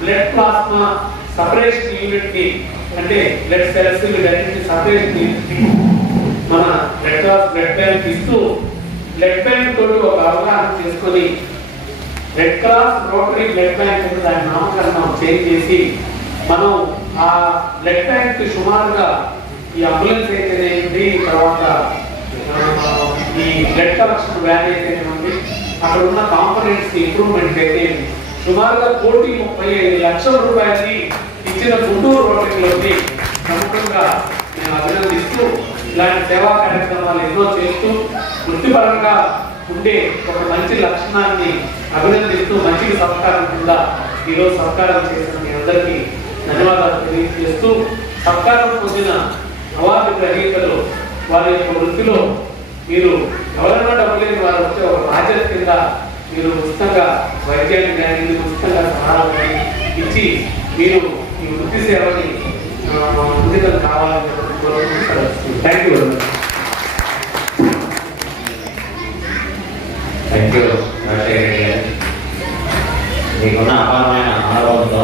బ్లడ్ ప్లాస్మా సపరేషన్ యూనిట్ ని, అంటే బ్లడ్ సెల్స్ వీటన్నింటినీ సపరేషన్ యూనిట్ ని మన రెడ్ క్రాస్ బ్లడ్ బ్యాంక్ ఇస్తూ బ్లడ్ బ్యాంక్ తోటి ఒక అవగాహన చేసుకొని red cross rotary blood bank అని దాని నామకరణం చేంజ్ చేసి మనం ఆ బ్లడ్ బ్యాంక్ సుమారుగా ఈ అంబులెన్స్ అయితేనేది, తర్వాత ఈ బ్లడ్ కలెక్షన్ వ్యాన్ అయితేనేది, అక్కడ ఉన్న కాంపోనెంట్స్ ఇంప్రూవ్మెంట్ అయితే సుమారుగా 1,35 లక్షల రూపాయలని ఇచ్చిన గుంటూరు రోటరీలోకి ప్రముఖంగా నేను అభినందిస్తూ ఇలాంటి సేవా కార్యక్రమాలు ఎన్నో చేస్తూ వృత్తిపరంగా ఉండే ఒక మంచి లక్షణాన్ని అభినందిస్తూ మంచి సత్కారం కింద ఈరోజు సత్కారం చేసిన మీ అందరికీ ధన్యవాదాలు తెలియజేస్తూ, సత్కారం పొందిన అవార్డు గ్రహీతలు వారి యొక్క వృత్తిలో మీరు ఎవరైనా డబ్బు లేని వారు వస్తే ఒక బాధ్యత కింద మీరు ఉచితంగా వైద్యాన్ని కానీ ఉచితంగా సహాయం కానీ ఇచ్చి మీరు ఈ వృత్తి సేవని ఉచితం కావాలని కోరుకుంటున్నాను. Thank you. Thank you Rajasekhara Reddy గారు. మీకున్న అపారమైన అనుభవంతో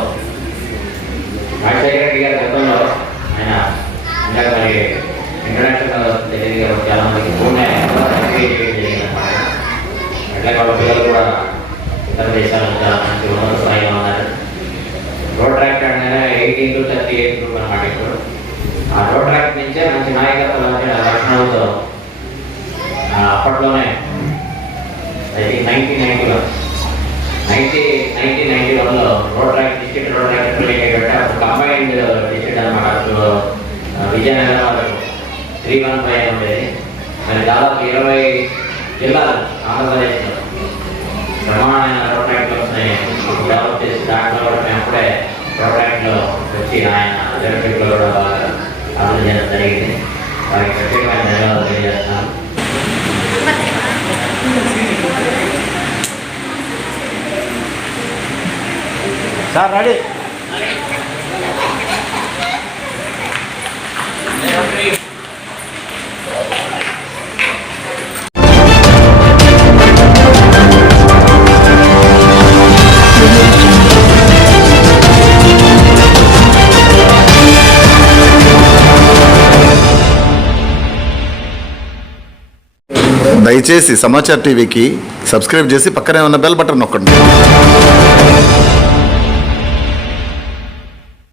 రాజశేఖర రెడ్డి గారి గతంలో ఆయన ఇంకా మరి ఇంటర్నేషనల్ తెలియదు చాలా మందికి పూర్ణ జరిగిందన్నమాట. అట్లా వాళ్ళ పిల్లలు కూడా ఇతర దేశాల్లో చాలా మంచి ఉన్నత స్థాయిలో ఉన్నారు. రోడ్ ట్రాక్ అనగానే 18 to 38 గ్రూప్ అన్నమాట. ఇప్పుడు ఆ రోడ్ ట్రాక్ నుంచే మంచి నాయకత్వం లక్షణాలతో అప్పట్లోనే I think 1991లో road track district road track పెట్టి అప్పుడు కంబైన్డ్ డిస్ట్రిక్ట్ అనమాట. అప్పుడు విజయనగరం వాళ్ళకు 315 ఉండేది. మరి దాదాపు 20 జిల్లాలు ఆంధ్రప్రదేశ్లో ప్రమాణమైన రోడ్ ట్రాక్లు వస్తున్నాయి డెవలప్ చేసి దాంట్లో కూడా మేము అప్పుడే రోడ్ ట్రాక్లో వచ్చి ఆయన ఎలక్ట్రిక్లో కూడా బాగా అభివృద్ధి చేయడం జరిగింది. వారికి ప్రత్యేకమైన ధన్యవాదాలు తెలియజేస్తున్నాను. Sir ready. దయచేసి సమాచార్ టీవీకి సబ్స్క్రైబ్ చేసి పక్కనే ఉన్న బెల్ బటన్ నొక్కండి.